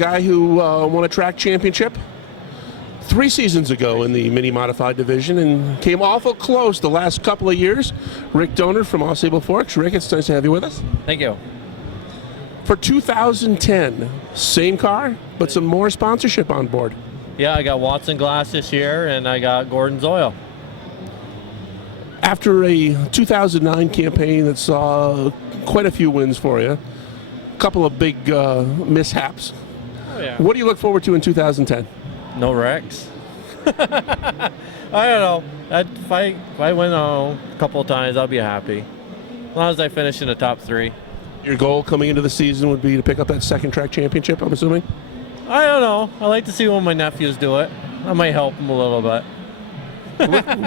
guy who won a track championship 3 seasons ago in the mini modified division and came awful close the last couple of years. Rick Donor from Ausable Forks. Rick, it's nice to have you with us. Thank you. For 2010, same car, but some more sponsorship on board. Yeah, I got Watson Glass this year, and I got Gordon's Oil. After a 2009 campaign that saw quite a few wins for you, a couple of big mishaps, what do you look forward to in 2010? No wrecks. I don't know. If I win a couple of times, I'll be happy. As long as I finish in the top 3. Your goal coming into the season would be to pick up that second track championship, I'm assuming? I don't know. I like to see when my nephews do it. I might help them a little bit.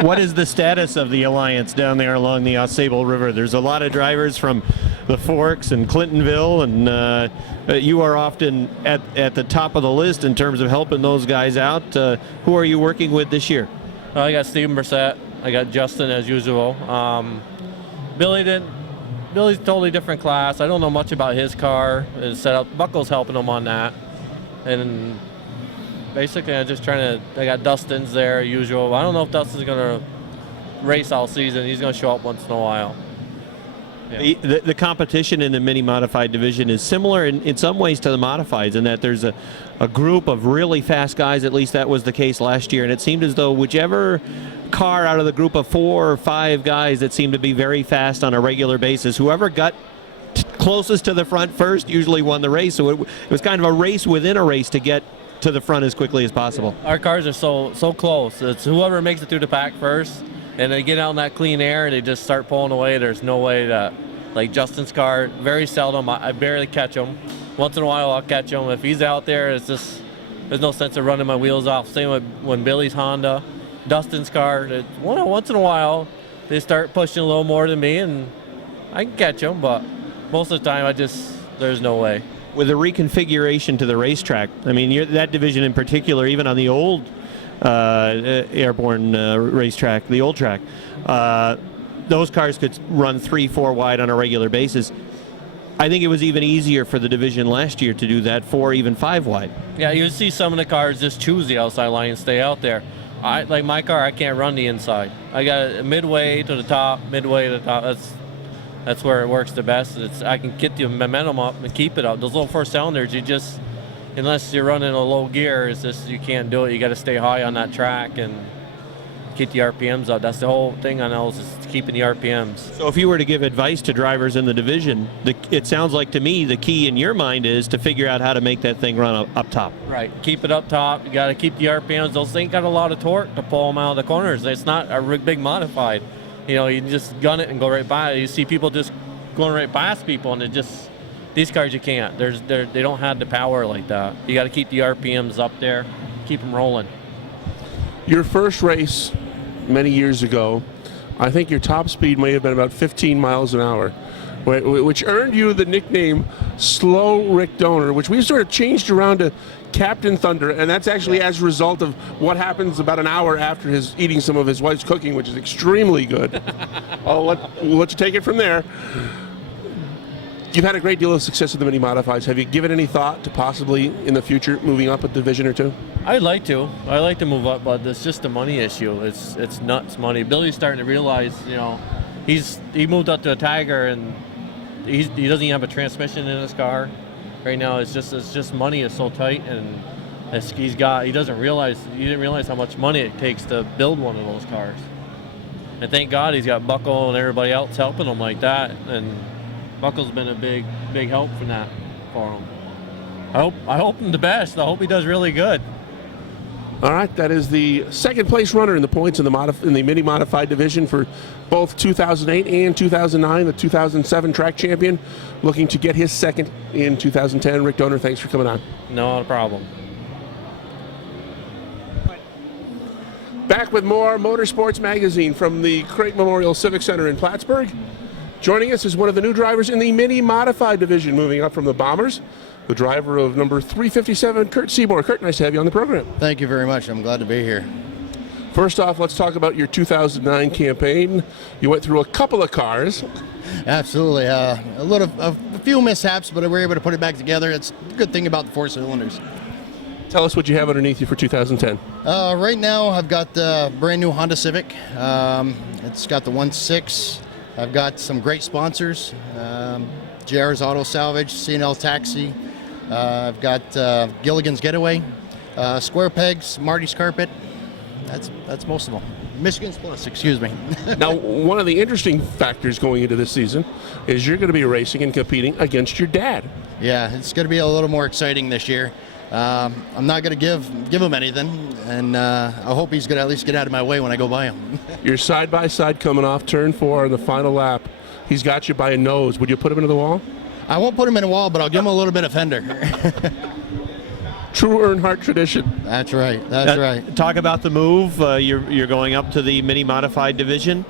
What is the status of the alliance down there along the Ausable River? There's a lot of drivers from the Forks and Clintonville, and you are often at the top of the list in terms of helping those guys out. Who are you working with this year? I got Steven Brissett. I got Justin as usual. Billy's a totally different class. I don't know much about his car. His setup. Buckle's helping him on that. And basically, I'm just trying to. I got Dustin's there, usual. I don't know if Dustin's going to race all season. He's going to show up once in a while. Yeah. The competition in the mini modified division is similar in some ways to the modifieds in that there's a group of really fast guys. At least that was the case last year, and it seemed as though whichever car out of the group of 4 or 5 guys that seemed to be very fast on a regular basis, whoever got closest to the front first usually won the race. So it was kind of a race within a race to get to the front as quickly as possible. Our cars are so close. It's whoever makes it through the pack first, and they get out in that clean air and they just start pulling away. There's no way to, like Justin's car, very seldom. I barely catch him. Once in a while I'll catch him. If he's out there, it's just, there's no sense of running my wheels off. Same with when Billy's Honda. Dustin's car, once in a while they start pushing a little more than me and I can catch them, but most of the time there's no way. With the reconfiguration to the racetrack, I mean, that division in particular, even on the old Airborne racetrack, the old track, those cars could run 3-4 wide on a regular basis. I think it was even easier for the division last year to do that 4, even 5 wide. Yeah, you see some of the cars just choose the outside line and stay out there. Like my car, I can't run the inside. I got it midway to the top, midway to the top. That's where it works the best. I can get the momentum up and keep it up. Those little 4 cylinders, unless you're running a low gear, you can't do it. You got to stay high on that track and keep the RPMs up. That's the whole thing on those, is keeping the RPMs. So if you were to give advice to drivers in the division, it sounds like to me the key in your mind is to figure out how to make that thing run up top. Right, keep it up top. You got to keep the RPMs. Those things got a lot of torque to pull them out of the corners. It's not a big modified. You know, you just gun it and go right by. You see people just going right past people, and these cars you can't. They don't have the power like that. You got to keep the RPMs up there, keep them rolling. Your first race many years ago, I think your top speed may have been about 15 miles an hour, which earned you the nickname Slow Rick Donor, which we've sort of changed around to Captain Thunder, and that's actually as a result of what happens about an hour after his eating some of his wife's cooking, which is extremely good. We'll let you take it from there. You've had a great deal of success with the mini modifieds. Have you given any thought to possibly in the future moving up a division or two? I'd like to. I'd like to move up, but it's just a money issue. It's nuts money. Billy's starting to realize, he moved up to a Tiger and he doesn't even have a transmission in his car. Right now, it's just money is so tight, and he didn't realize how much money it takes to build one of those cars. And thank God he's got Buckle and everybody else helping him like that, and Buckle's been a big help for him. I hope him the best. I hope he does really good. All right, that is the second place runner in the points in the mini modified division for both 2008 and 2009, the 2007 track champion, looking to get his second in 2010. Rick Donor, thanks for coming on. No problem. Back with more Motorsports Magazine from the Crate Memorial Civic Center in Plattsburgh. Joining us is one of the new drivers in the mini modified division, moving up from the Bombers, the driver of number 357, Kurt Seymour. Kurt, nice to have you on the program. Thank you very much. I'm glad to be here. First off, let's talk about your 2009 campaign. You went through a couple of cars. Absolutely. A few mishaps, but we were able to put it back together. It's a good thing about the 4 cylinders. Tell us what you have underneath you for 2010. Right now, I've got the brand new Honda Civic. It's got the 1.6. I've got some great sponsors. JR's Auto Salvage, C&L Taxi. I've got Gilligan's Getaway, Square Pegs, Marty's Carpet. That's most of them. Michigan's Plus, excuse me. Now, one of the interesting factors going into this season is you're going to be racing and competing against your dad. Yeah, it's going to be a little more exciting this year. I'm not going to give him anything, and I hope he's going to at least get out of my way when I go by him. You're side by side coming off turn 4 on the final lap. He's got you by a nose. Would you put him into the wall? I won't put him in a wall, but I'll give him a little bit of fender. True Earnhardt tradition. That's right. That's right. Talk about the move. You're going up to the mini modified division.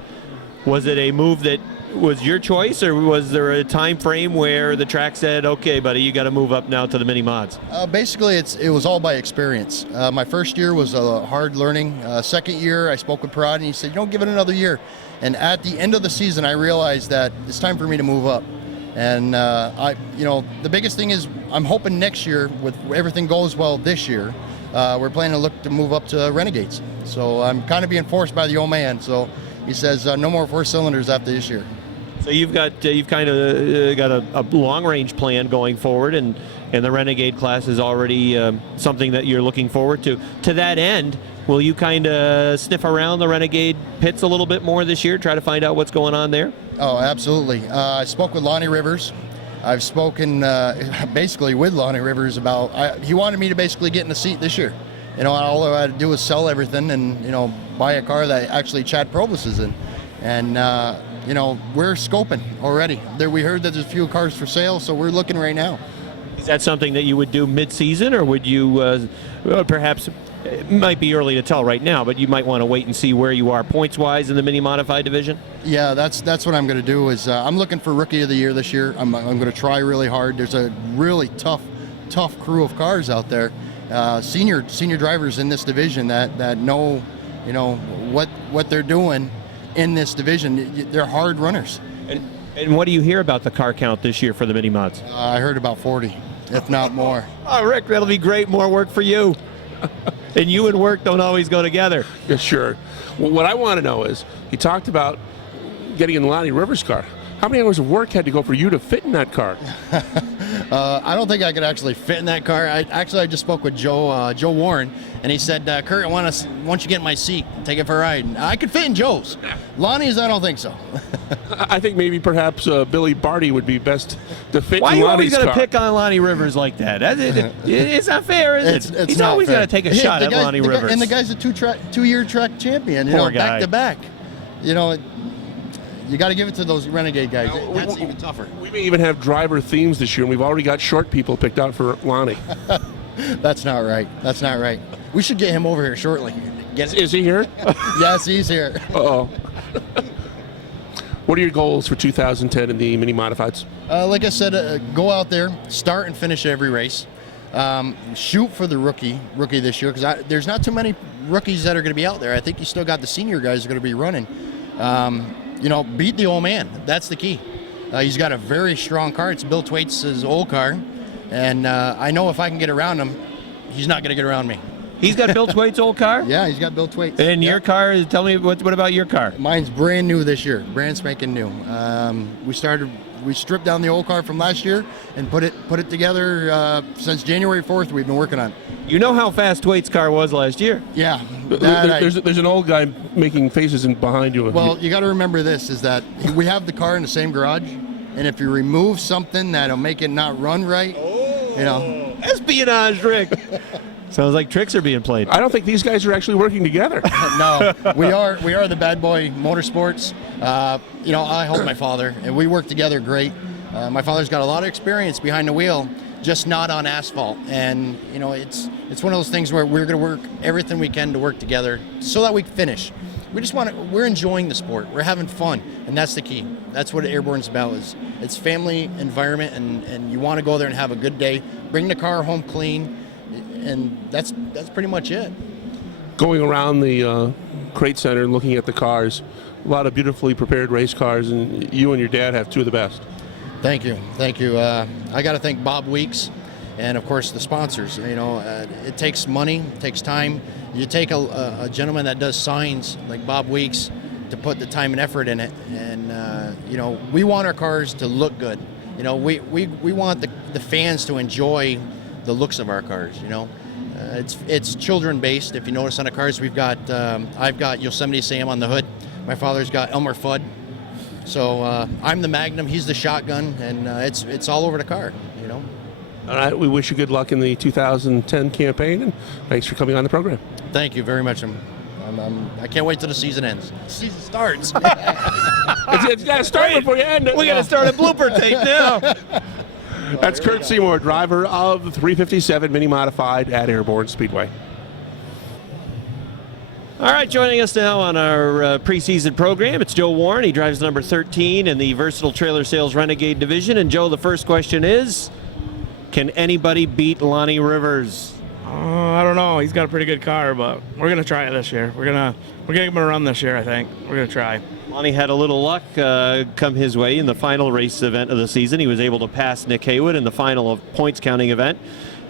Was it a move that was your choice, or was there a time frame where the track said, okay, buddy, you got to move up now to the mini mods? Basically, it was all by experience. My first year was hard learning. Second year, I spoke with Parad, and he said, give it another year. And at the end of the season, I realized that it's time for me to move up. And the biggest thing is I'm hoping next year, with everything goes well this year, we're planning to look to move up to Renegades. So I'm kind of being forced by the old man. So he says no more 4 cylinders after this year. So you've kind of got a long range plan going forward, and the Renegade class is already something that you're looking forward to. To that end, will you kind of sniff around the Renegade pits a little bit more this year, try to find out what's going on there? Oh, absolutely. I spoke with Lonnie Rivers. I've spoken basically with Lonnie Rivers about, he wanted me to basically get in the seat this year. All I had to do was sell everything and, buy a car that actually Chad Probus is in. And, we're scoping already. We heard that there's a few cars for sale, so we're looking right now. Is that something that you would do mid-season, or would you perhaps, it might be early to tell right now, but you might want to wait and see where you are points-wise in the mini modified division? Yeah, that's what I'm going to do. Is I'm looking for Rookie of the Year this year. I'm going to try really hard. There's a really tough crew of cars out there, senior drivers in this division that know, what they're doing in this division. They're hard runners. And what do you hear about the car count this year for the mini mods? I heard about 40, if not more. Oh, Rick, that'll be great. More work for you. And you and work don't always go together. Yeah, sure. Well, what I want to know is, he talked about getting in Lonnie Rivers' car. How many hours of work had to go for you to fit in that car? I don't think I could actually fit in that car. I just spoke with Joe Warren, and he said, Kurt, once you get in my seat, take it for a ride. And I could fit in Joe's. Lonnie's, I don't think so. I think maybe perhaps Billy Barty would be best to fit Why in are you Lonnie's always car. going to pick on Lonnie Rivers like that? It's not fair, is it? It's He's not always fair. going to take a shot at Lonnie Rivers. And the guy's a two-year track champion, Poor guy. back to back. You got to give it to those Renegade guys. That's even tougher. We may even have driver themes this year, and we've already got short people picked out for Lonnie. That's not right. That's not right. We should get him over here shortly. Is he here? Yes, he's here. Uh-oh. What are your goals for 2010 in the mini modifieds? Like I said, go out there, start and finish every race. Shoot for the rookie this year, because there's not too many rookies that are going to be out there. I think you still got the senior guys are going to be running. Beat the old man. That's the key. He's got a very strong car. It's Bill Thwaites' old car. And I know if I can get around him, he's not going to get around me. He's got Bill Thwaites' old car? Yeah, he's got Bill Thwaites. And your car, tell me, what about your car? Mine's brand new this year, brand spanking new. We stripped down the old car from last year and put it together since January 4th. We've been working on it. You know how fast Thwaites' car was last year? Yeah. There's an old guy making faces behind you. Well, you got to remember this, is that we have the car in the same garage, and if you remove something that'll make it not run right, espionage, Rick. Sounds like tricks are being played. I don't think these guys are actually working together. No, we are the Bad Boy Motorsports. I help my father, and we work together great. My father's got a lot of experience behind the wheel, just not on asphalt. And it's one of those things where we're going to work everything we can to work together so that we can finish. We're enjoying the sport. We're having fun, and that's the key. That's what Airborne's about. It's family environment, and you want to go there and have a good day. Bring the car home clean. And that's pretty much it. Going around the crate center and looking at the cars, a lot of beautifully prepared race cars, and you and your dad have two of the best. Thank you. I got to thank Bob Weeks, and of course the sponsors. It takes money, it takes time. You take a gentleman that does signs like Bob Weeks to put the time and effort in it, and we want our cars to look good. We want the fans to enjoy the looks of our cars. It's children based. If you notice on the cars, I've got Yosemite Sam on the hood. My father's got Elmer Fudd. So I'm the Magnum, he's the shotgun, and it's all over the car. All right, we wish you good luck in the 2010 campaign, and thanks for coming on the program. Thank you very much. I can't wait till the season ends. Season starts. It's got to start before you end it. We got to start a blooper tape now. That's Kurt Seymour, driver of the 357 Mini Modified at Airborne Speedway. All right, joining us now on our preseason program, it's Joe Warren. He drives number 13 in the Versatile Trailer Sales Renegade Division. And Joe, the first question is, can anybody beat Lonnie Rivers? I don't know. He's got a pretty good car, but we're gonna try it this year. We're gonna give him a run this year. I think we're gonna try. Lonnie had a little luck come his way in the final race event of the season. He was able to pass Nick Haywood in the final of points counting event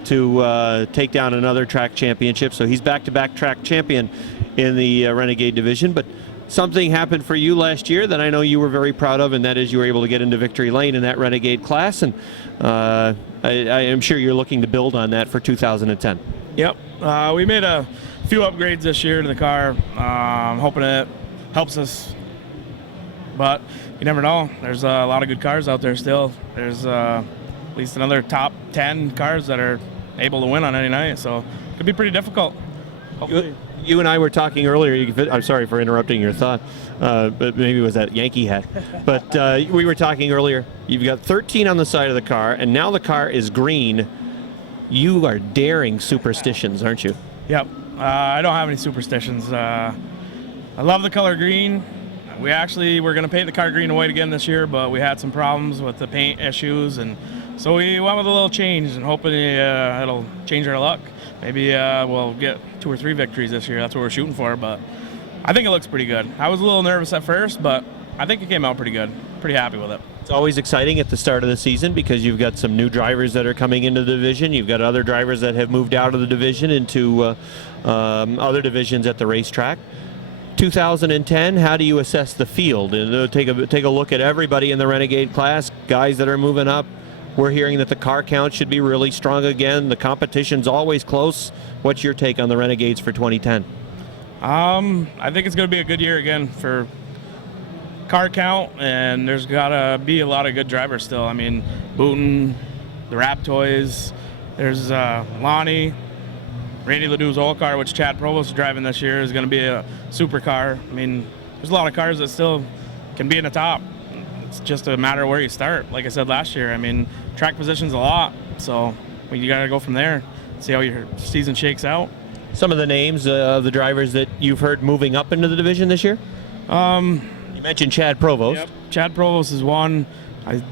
to take down another track championship. So he's back-to-back track champion in the Renegade division. But something happened for you last year that I know you were very proud of, and that is you were able to get into victory lane in that Renegade class. And I am sure you're looking to build on that for 2010. Yep. We made a few upgrades this year to the car. Hoping it helps us. But you never know. There's a lot of good cars out there still. There's at least another top 10 cars that are able to win on any night. So it could be pretty difficult. Hopefully. You and I were talking earlier. I'm sorry for interrupting your thought, but maybe it was that Yankee hat. But we were talking earlier. You've got 13 on the side of the car, and now the car is green. You are daring superstitions, aren't you? Yep. I don't have any superstitions. I love the color green. We actually were going to paint the car green and white again this year, but we had some problems with the paint issues, and so we went with a little change and hoping it'll change our luck. Maybe we'll get 2 or 3 victories this year. That's what we're shooting for, but I think it looks pretty good. I was a little nervous at first, but I think it came out pretty good. Pretty happy with it. It's always exciting at the start of the season because you've got some new drivers that are coming into the division. You've got other drivers that have moved out of the division into other divisions at the racetrack. 2010, how do you assess the field? And take a look at everybody in the Renegade class, guys that are moving up. We're hearing that the car count should be really strong again. The competition's always close. What's your take on the Renegades for 2010? I think it's going to be a good year again for car count, and there's got to be a lot of good drivers still. I mean, Booton, the Rap Toys, there's Lonnie, Randy Ledoux's old car, which Chad Provost is driving this year, is going to be a super car. I mean, there's a lot of cars that still can be in the top. It's just a matter of where you start. Like I said last year, I mean, track position's a lot, so you got to go from there, see how your season shakes out. Some of the names of the drivers that you've heard moving up into the division this year? You mentioned Chad Provost. Yep. Chad Provost is one.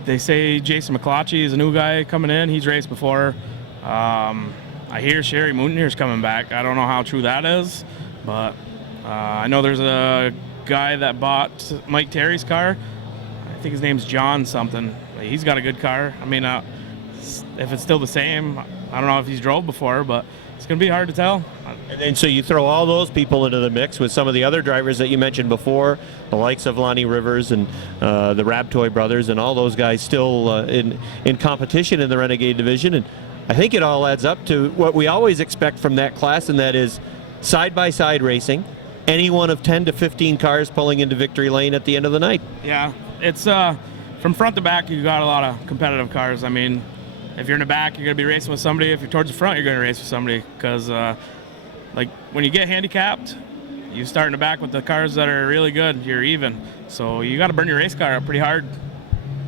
They say Jason McClatchy is a new guy coming in. He's raced before. I hear Sherry Moonier's coming back. I don't know how true that is, but I know there's a guy that bought Mike Terry's car. I think his name's John something. He's got a good car. I mean, if it's still the same, I don't know if he's drove before, but it's going to be hard to tell. And then so you throw all those people into the mix with some of the other drivers that you mentioned before, the likes of Lonnie Rivers and the Rabtoy brothers and all those guys still in competition in the Renegade division. And I think it all adds up to what we always expect from that class, and that is side-by-side racing, any one of 10 to 15 cars pulling into victory lane at the end of the night. Yeah, it's from front to back, you got a lot of competitive cars. I mean, if you're in the back, you're going to be racing with somebody. If you're towards the front, you're going to race with somebody, because like when you get handicapped, you start in the back with the cars that are really good, you're even. So you got to burn your race car up pretty hard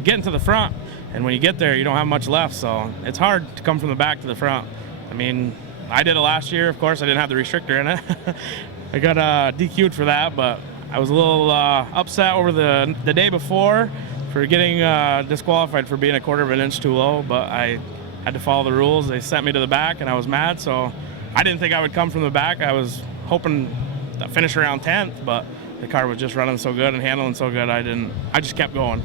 getting to the front. And when you get there, you don't have much left, so it's hard to come from the back to the front. I mean, I did it last year. Of course, I didn't have the restrictor in it. I got DQ'd for that, but I was a little upset over the day before for getting disqualified for being a quarter of an inch too low, but I had to follow the rules. They sent me to the back, and I was mad, so I didn't think I would come from the back. I was hoping to finish around 10th, but the car was just running so good and handling so good, I just kept going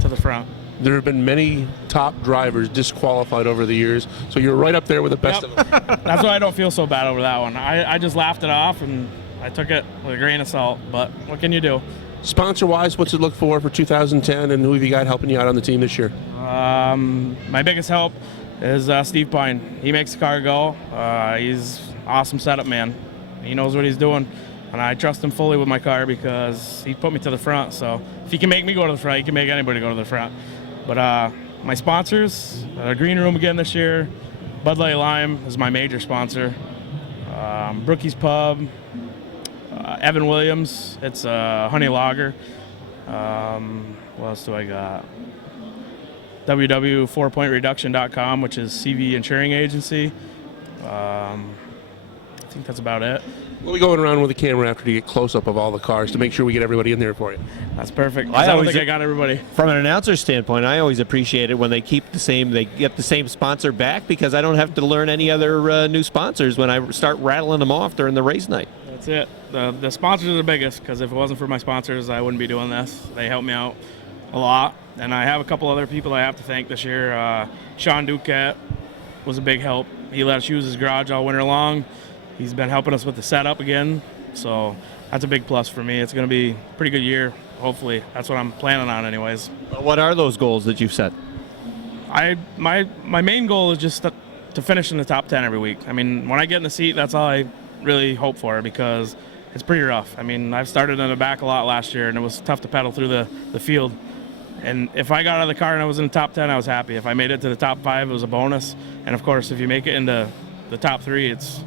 to the front. there have been many top drivers disqualified over the years, so you're right up there with the best of them. That's why I don't feel so bad over that one. I just laughed it off and I took it with a grain of salt, but what can you do? Sponsor-wise, what's it look for 2010, and who have you got helping you out on the team this year? My biggest help is Steve Pine. He makes the car go. He's awesome setup man. He knows what he's doing, and I trust him fully with my car because he put me to the front. So if he can make me go to the front, he can make anybody go to the front. But my sponsors, Green Room again this year. Bud Light Lime is my major sponsor. Brookie's Pub. Evan Williams, it's Honey Lager. What else do I got? www.4pointreduction.com, which is CV Insuring Agency. I think that's about it. We'll be going around with a camera after to get close-up of all the cars to make sure we get everybody in there for you. That's perfect. I don't think I got everybody. From an announcer standpoint, I always appreciate it when they get the same sponsor back, because I don't have to learn any other new sponsors when I start rattling them off during the race night. That's it. The sponsors are the biggest, because if it wasn't for my sponsors, I wouldn't be doing this. They help me out a lot, and I have a couple other people I have to thank this year. Sean Duquette was a big help. He let us use his garage all winter long. He's been helping us with the setup again, so that's a big plus for me. It's going to be a pretty good year, hopefully. That's what I'm planning on anyways. What are those goals that you've set? My main goal is just to finish in the top 10 every week. I mean, when I get in the seat, that's all I really hope for, because it's pretty rough. I mean, I've started in the back a lot last year, and it was tough to pedal through the field. And if I got out of the car and I was in the top 10, I was happy. If I made it to the top 5, it was a bonus. And of course, if you make it into the top 3, it's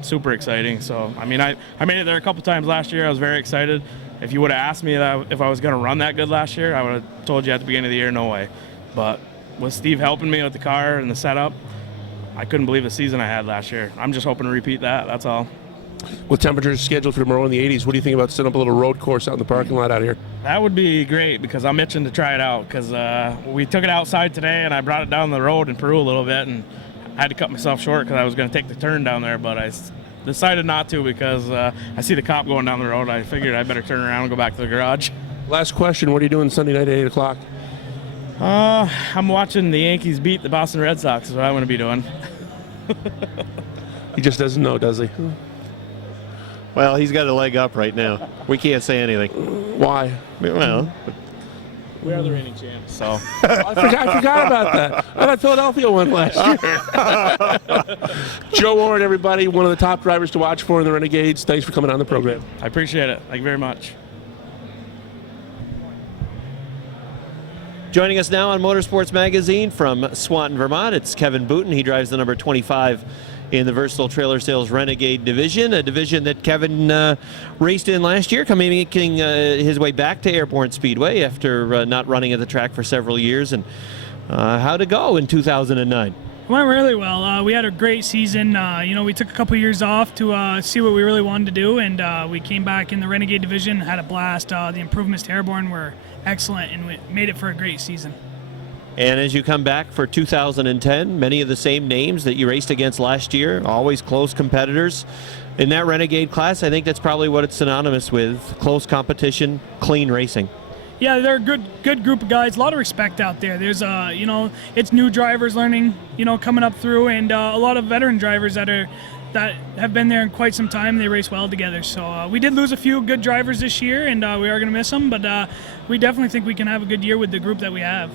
super exciting. So, I mean, I made it there a couple times last year. I was very excited. If you would have asked me if I was going to run that good last year, I would have told you at the beginning of the year, no way. But with Steve helping me with the car and the setup, I couldn't believe the season I had last year. I'm just hoping to repeat that. That's all. With temperatures scheduled for tomorrow in the 80s, what do you think about setting up a little road course out in the parking lot out here? That would be great, because I'm itching to try it out, because we took it outside today and I brought it down the road in Peru a little bit, and I had to cut myself short because I was going to take the turn down there, but I decided not to because I see the cop going down the road. I figured I better turn around and go back to the garage. Last question, what are you doing Sunday night at 8 o'clock? I'm watching the Yankees beat the Boston Red Sox is what I'm going to be doing. He just doesn't know, does he? Well, he's got a leg up right now. We can't say anything. Why? Well, we are the reigning champs, so. I forgot about that. I thought Philadelphia won last year. Joe Warren, everybody, one of the top drivers to watch for in the Renegades. Thanks for coming on the program. I appreciate it. Thank you very much. joining us now on Motorsports Magazine from Swanton, Vermont, it's Kevin Booten. He drives the number 25 in the Versatile Trailer Sales Renegade division, a division that Kevin raced in last year, making his way back to Airborne Speedway after not running at the track for several years. And how'd it go in 2009? Went really well. We had a great season. We took a couple years off to see what we really wanted to do, and we came back in the Renegade division, had a blast. The improvements to Airborne were excellent, and we made it for a great season. And as you come back for 2010, many of the same names that you raced against last year, always close competitors. In that Renegade class, I think that's probably what it's synonymous with, close competition, clean racing. Yeah, they're a good group of guys. A lot of respect out there. There's, it's new drivers learning, coming up through, and a lot of veteran drivers that have been there in quite some time. They race well together. So we did lose a few good drivers this year, and we are going to miss them. But we definitely think we can have a good year with the group that we have.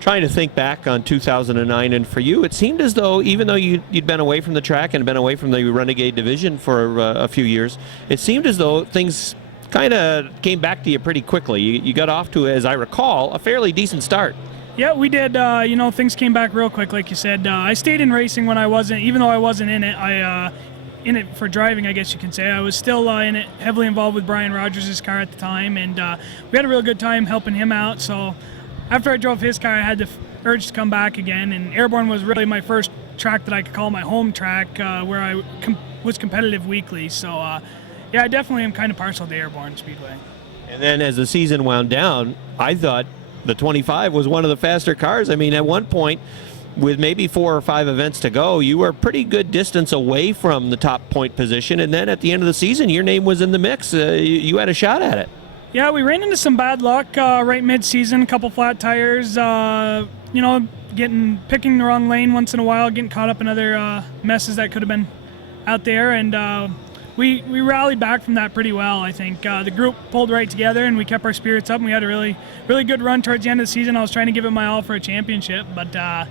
Trying to think back on 2009, and for you, it seemed as though even though you'd been away from the track and been away from the Renegade division for a few years, it seemed as though things kind of came back to you pretty quickly. You got off to, as I recall, a fairly decent start. Yeah, we did. Things came back real quick, like you said. I stayed in racing when I wasn't, even though I wasn't in it. In it for driving, I guess you can say. I was still in it, heavily involved with Brian Rogers' car at the time, and we had a real good time helping him out. So after I drove his car, I had the urge to come back again, and Airborne was really my first track that I could call my home track, where I was competitive weekly. So yeah, I definitely am kind of partial to Airborne Speedway. And then as the season wound down, I thought the 25 was one of the faster cars. I mean, at one point, with maybe 4 or 5 events to go, you were a pretty good distance away from the top point position. And then at the end of the season, your name was in the mix. You had a shot at it. Yeah, we ran into some bad luck right mid-season. A couple flat tires. Picking the wrong lane once in a while, getting caught up in other messes that could have been out there, and we rallied back from that pretty well. I think the group pulled right together, and we kept our spirits up, and we had a really good run towards the end of the season. I was trying to give it my all for a championship, but I'd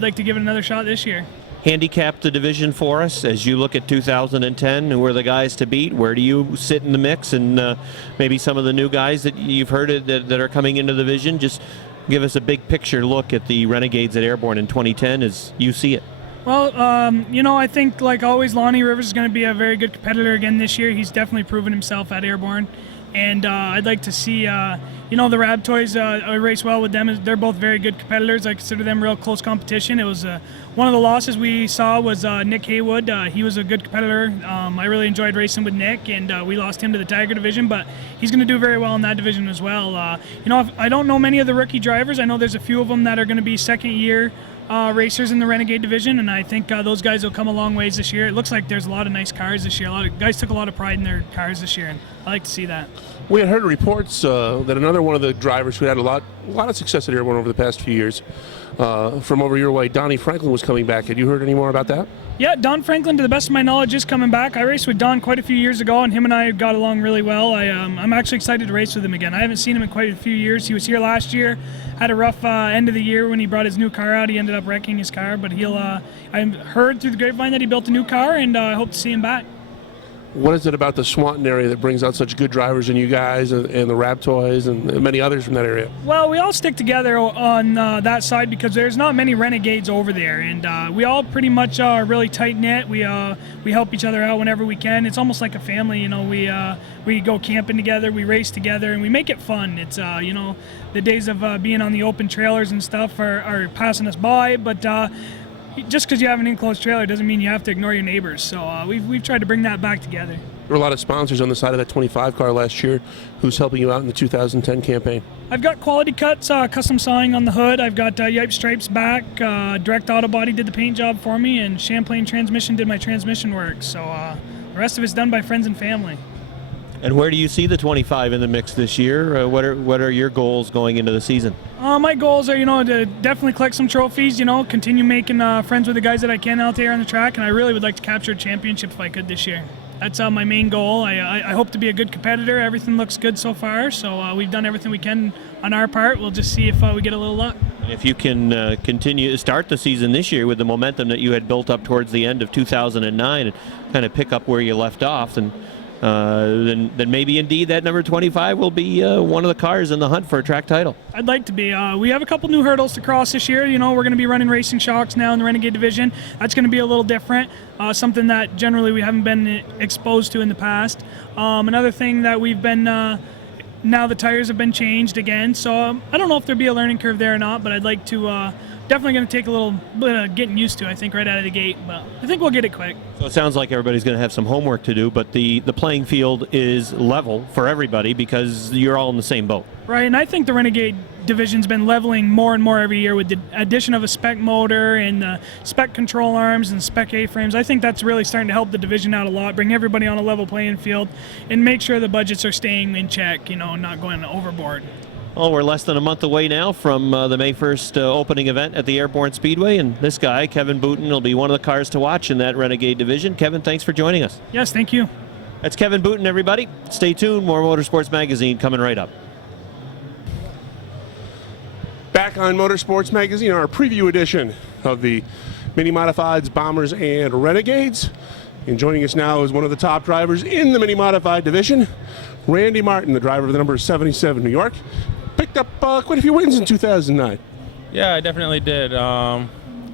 like to give it another shot this year. Handicap the division for us as you look at 2010. Who are the guys to beat? Where do you sit in the mix? And maybe some of the new guys that you've heard that are coming into the division. Just give us a big picture look at the Renegades at Airborne in 2010 as you see it. Well, I think, like always, Lonnie Rivers is going to be a very good competitor again this year. He's definitely proven himself at Airborne. And I'd like to see, the Rab Toys, I race well with them. They're both very good competitors. I consider them real close competition. It was one of the losses we saw was Nick Haywood. He was a good competitor. I really enjoyed racing with Nick, and we lost him to the Tiger division, but he's going to do very well in that division as well. I don't know many of the rookie drivers. I know there's a few of them that are going to be second-year racers in the Renegade division, and I think those guys will come a long ways this year. It looks like there's a lot of nice cars this year. A lot of guys took a lot of pride in their cars this year, and I like to see that. We had heard reports that another one of the drivers who had a lot of success at Airborne over the past few years from over your way, Donnie Franklin, was coming back. Had you heard any more about that? Yeah, Don Franklin, to the best of my knowledge, is coming back. I raced with Don quite a few years ago, and him and I got along really well. I'm actually excited to race with him again. I haven't seen him in quite a few years. He was here last year, had a rough end of the year when he brought his new car out. He ended up wrecking his car, but I heard through the grapevine that he built a new car, and I hope to see him back. What is it about the Swanton area that brings out such good drivers and you guys and the Rab Toys and many others from that area? Well, we all stick together on that side because there's not many Renegades over there, and we all pretty much are really tight-knit. We help each other out whenever we can. It's almost like a family, we go camping together, we race together, and we make it fun. It's, the days of being on the open trailers and stuff are passing us by, but just because you have an enclosed trailer doesn't mean you have to ignore your neighbors. So we've tried to bring that back together. There were a lot of sponsors on the side of that 25 car last year. Who's helping you out in the 2010 campaign? I've got Quality Cuts, custom sawing on the hood. I've got Yipe Stripes back. Direct Auto Body did the paint job for me, and Champlain Transmission did my transmission work. So the rest of it's done by friends and family. And where do you see the 25 in the mix this year? What are your goals going into the season? My goals are, to definitely collect some trophies, continue making friends with the guys that I can out there on the track, and I really would like to capture a championship if I could this year. That's my main goal. I hope to be a good competitor. Everything looks good so far, so we've done everything we can on our part. We'll just see if we get a little luck. And if you can continue to start the season this year with the momentum that you had built up towards the end of 2009 and kind of pick up where you left off, then maybe indeed that number 25 will be one of the cars in the hunt for a track title. I'd like to be. We have a couple new hurdles to cross this year. We're going to be running racing shocks now in the Renegade division. That's going to be a little different, something that generally we haven't been exposed to in the past. Another thing that we've been, now the tires have been changed again, so I don't know if there'll be a learning curve there or not, but I'd like to definitely going to take a little bit of getting used to, I think, right out of the gate, but I think we'll get it quick. So it sounds like everybody's going to have some homework to do, but the playing field is level for everybody because you're all in the same boat. Right, and I think the Renegade division's been leveling more and more every year with the addition of a spec motor and spec control arms and spec A-frames. I think that's really starting to help the division out a lot, bring everybody on a level playing field, and make sure the budgets are staying in check, not going overboard. Well, we're less than a month away now from the May 1st opening event at the Airborne Speedway, and this guy, Kevin Booten, will be one of the cars to watch in that Renegade division. Kevin, thanks for joining us. Yes, thank you. That's Kevin Booten, everybody. Stay tuned. More Motorsports Magazine coming right up. Back on Motorsports Magazine, our preview edition of the Mini Modifieds, Bombers, and Renegades. And joining us now is one of the top drivers in the Mini Modified division, Randy Martin, the driver of the number 77 New York. Picked up quite a few wins in 2009. Yeah, I definitely did.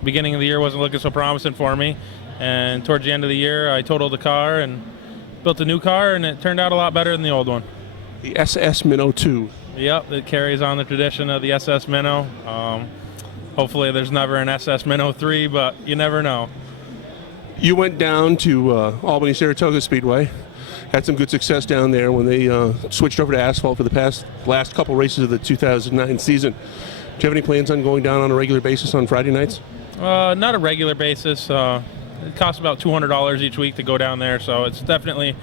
Beginning of the year wasn't looking so promising for me, and towards the end of the year I totaled the car and built a new car, and it turned out a lot better than the old one. The SS Minnow 2. Yep, it carries on the tradition of the SS Minnow. Hopefully there's never an SS Minnow 3, but you never know. You went down to Albany-Saratoga Speedway. Had some good success down there when they switched over to asphalt for the last couple races of the 2009 season. Do you have any plans on going down on a regular basis on Friday nights? Not a regular basis. It costs about $200 each week to go down there, so it's definitely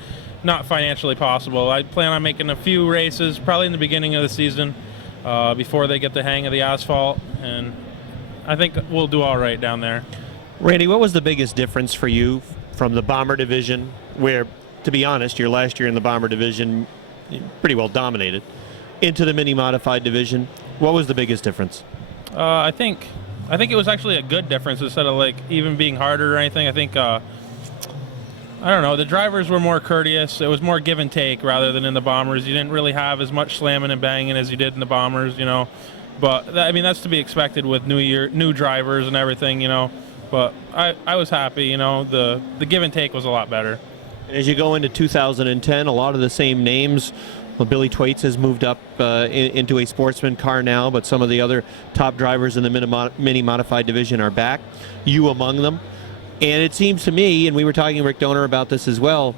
not financially possible. I plan on making a few races, probably in the beginning of the season, before they get the hang of the asphalt, and I think we'll do all right down there. Randy, what was the biggest difference for you from the Bomber division, where, to be honest, your last year in the Bomber division you pretty well dominated, into the Mini Modified division? What was the biggest difference? I think it was actually a good difference instead of like even being harder or anything. I think I don't know, the drivers were more courteous. It was more give and take rather than in the Bombers. You didn't really have as much slamming and banging as you did in the Bombers, you know. But I mean, that's to be expected with new drivers and everything, you know. But I was happy, you know. The give and take was a lot better. As you go into 2010, a lot of the same names. Well, Billy Thwaites has moved up into a sportsman car now, but some of the other top drivers in the Mini Modified division are back, you among them. And it seems to me, and we were talking to Rick Donor about this as well,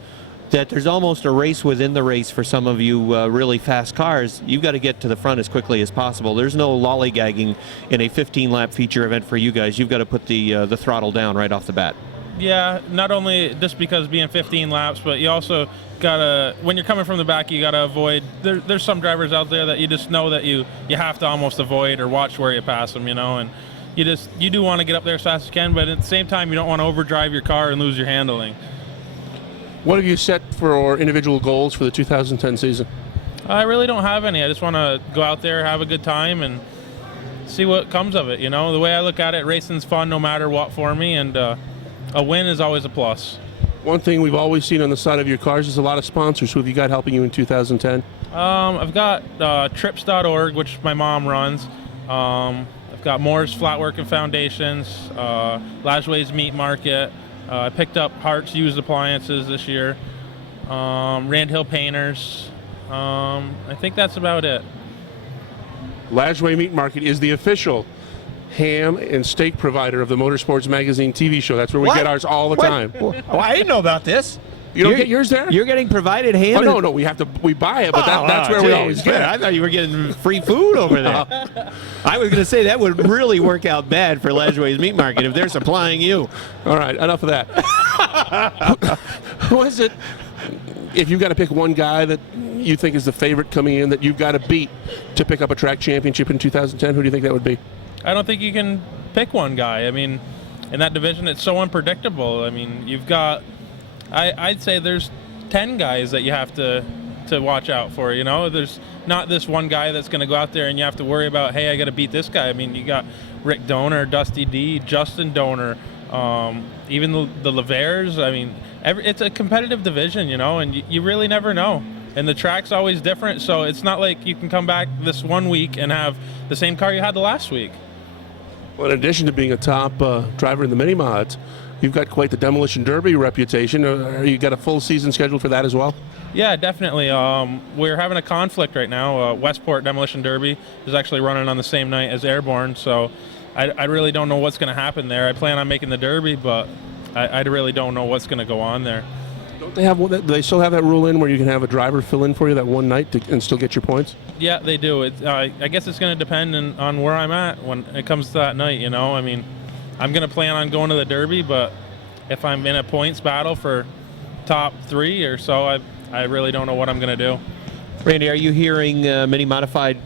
that there's almost a race within the race for some of you really fast cars. You've got to get to the front as quickly as possible. There's no lollygagging in a 15-lap feature event for you guys. You've got to put the throttle down right off the bat. Yeah, not only just because being 15 laps, but you also gotta, when you're coming from the back, you gotta avoid. There's some drivers out there that you just know that you have to almost avoid or watch where you pass them, you know, and you do want to get up there as fast as you can, but at the same time, you don't want to overdrive your car and lose your handling. What have you set for individual goals for the 2010 season? I really don't have any. I just want to go out there, have a good time, and see what comes of it. You know, the way I look at it, racing's fun no matter what for me, and a win is always a plus. One thing we've always seen on the side of your cars is a lot of sponsors. Who have you got helping you in 2010? I've got trips.org, which my mom runs. I've got Moore's Flatwork and Foundations, Lajway's Meat Market. I picked up Hart's Used Appliances this year. Rand Hill Painters. I think that's about it. Lajway Meat Market is the official ham and steak provider of the Motorsports Magazine TV show. That's where we get ours all the time. Oh, I didn't know about this. You don't get yours there? You're getting provided ham? Oh, no, we buy it, but that's where we always get it. I thought you were getting free food over there. I was going to say that would really work out bad for Lajway's Meat Market if they're supplying you. All right, enough of that. Who is it, if you've got to pick one guy that you think is the favorite coming in that you've got to beat to pick up a track championship in 2010, who do you think that would be? I don't think you can pick one guy. I mean, in that division, it's so unpredictable. I mean, you've got, I'd say there's 10 guys that you have to watch out for, you know? There's not this one guy that's going to go out there and you have to worry about, hey, I got to beat this guy. I mean, you got Rick Donor, Dusty D, Justin Donor, even the Lavers. I mean, it's a competitive division, you know, and you really never know. And the track's always different, so it's not like you can come back this one week and have the same car you had the last week. Well, in addition to being a top driver in the mini mods, you've got quite the Demolition Derby reputation. You got a full season scheduled for that as well? Yeah, definitely. We're having a conflict right now. Westport Demolition Derby is actually running on the same night as Airborne, so I really don't know what's going to happen there. I plan on making the Derby, but I really don't know what's going to go on there. Don't they have? Do they still have that rule in where you can have a driver fill in for you that one night and still get your points? Yeah, they do. I guess it's going to depend on where I'm at when it comes to that night, you know. I mean, I'm going to plan on going to the Derby, but if I'm in a points battle for top 3 or so, I really don't know what I'm going to do. Randy, are you hearing Mini Modified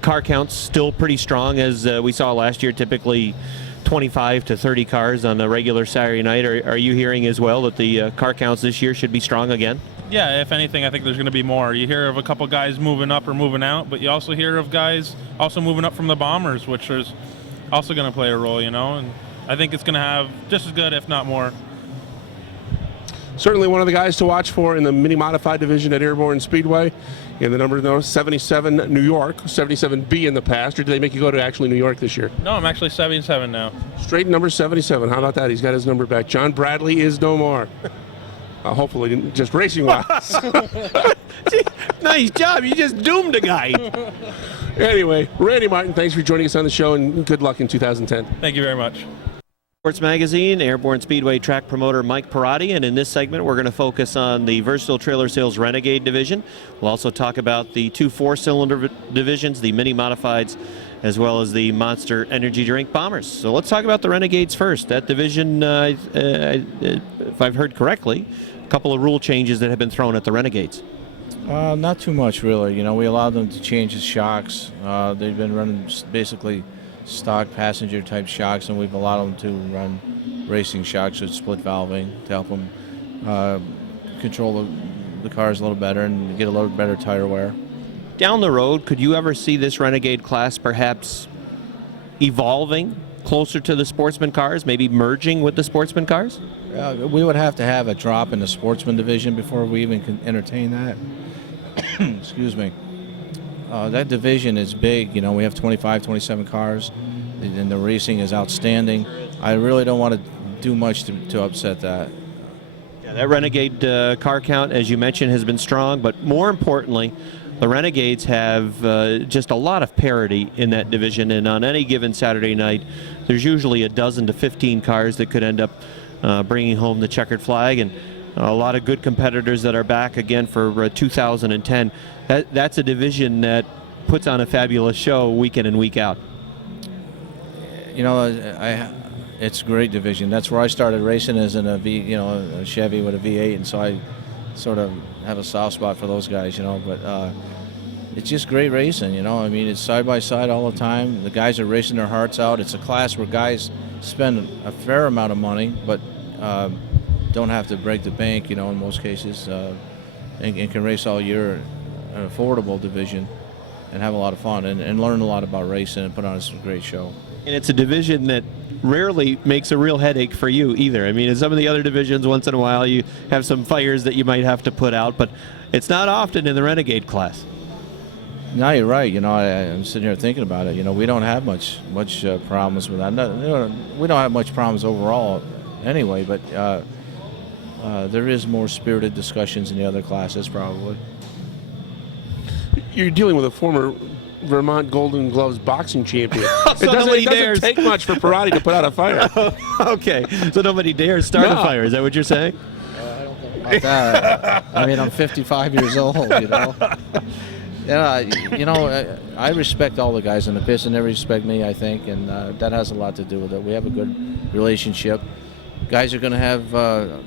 car counts still pretty strong as we saw last year, typically 25 to 30 cars on a regular Saturday night? Are you hearing as well that the car counts this year should be strong again? Yeah, if anything, I think there's going to be more. You hear of a couple guys moving up or moving out, but you also hear of guys also moving up from the Bombers, which is also going to play a role, you know, and I think it's going to have just as good, if not more. Certainly one of the guys to watch for in the Mini Modified division at Airborne Speedway. And the number 77 New York, 77B in the past, or did they make you go to actually New York this year? No, I'm actually 77 now. Straight number 77. How about that? He's got his number back. John Bradley is no more. Hopefully, just racing-wise. Nice job. You just doomed a guy. Anyway, Randy Martin, thanks for joining us on the show, and good luck in 2010. Thank you very much. Sports Magazine, Airborne Speedway track promoter Mike Perotti, and in this segment we're going to focus on the Versatile Trailer Sales Renegade division. We'll also talk about the 2 4-cylinder divisions, the Mini Modifieds as well as the Monster Energy Drink Bombers. So let's talk about the Renegades first. That division, if I've heard correctly, a couple of rule changes that have been thrown at the Renegades. Not too much, really. You know, we allowed them to change the shocks. They've been running basically stock passenger type shocks, and we've allowed them to run racing shocks with split valving to help them control the cars a little better and get a little better tire wear. Down the road, could you ever see this Renegade class perhaps evolving closer to the sportsman cars, maybe merging with the sportsman cars? We would have to have a drop in the sportsman division before we even can entertain that. Excuse me. That division is big. You know, we have 25, 27 cars, and the racing is outstanding. I really don't want to do much to upset that. Yeah, that Renegade car count, as you mentioned, has been strong, but more importantly, the Renegades have just a lot of parity in that division, and on any given Saturday night, there's usually a dozen to 15 cars that could end up bringing home the checkered flag, and a lot of good competitors that are back again for 2010. That's a division that puts on a fabulous show week in and week out. You know, it's a great division. That's where I started racing, as in a Chevy with a V8, and so I sort of have a soft spot for those guys, you know. But it's just great racing, you know. I mean, it's side by side all the time. The guys are racing their hearts out. It's a class where guys spend a fair amount of money, but don't have to break the bank, you know, in most cases, and can race all year. An affordable division and have a lot of fun and learn a lot about racing and put on a great show. And it's a division that rarely makes a real headache for you either. I mean, in some of the other divisions, once in a while you have some fires that you might have to put out, but it's not often in the Renegade class. No, you're right. You know, I'm sitting here thinking about it. You know, we don't have much problems with that. We don't have much problems overall anyway, but there is more spirited discussions in the other classes probably. You're dealing with a former Vermont Golden Gloves boxing champion. So it doesn't take much for Parati to put out a fire. Okay, so nobody dares start a fire. Is that what you're saying? I don't know about that. I mean, I'm 55 years old, you know. Yeah, you know, I respect all the guys in the pits, and they respect me, I think, and that has a lot to do with it. We have a good relationship. Guys are going to have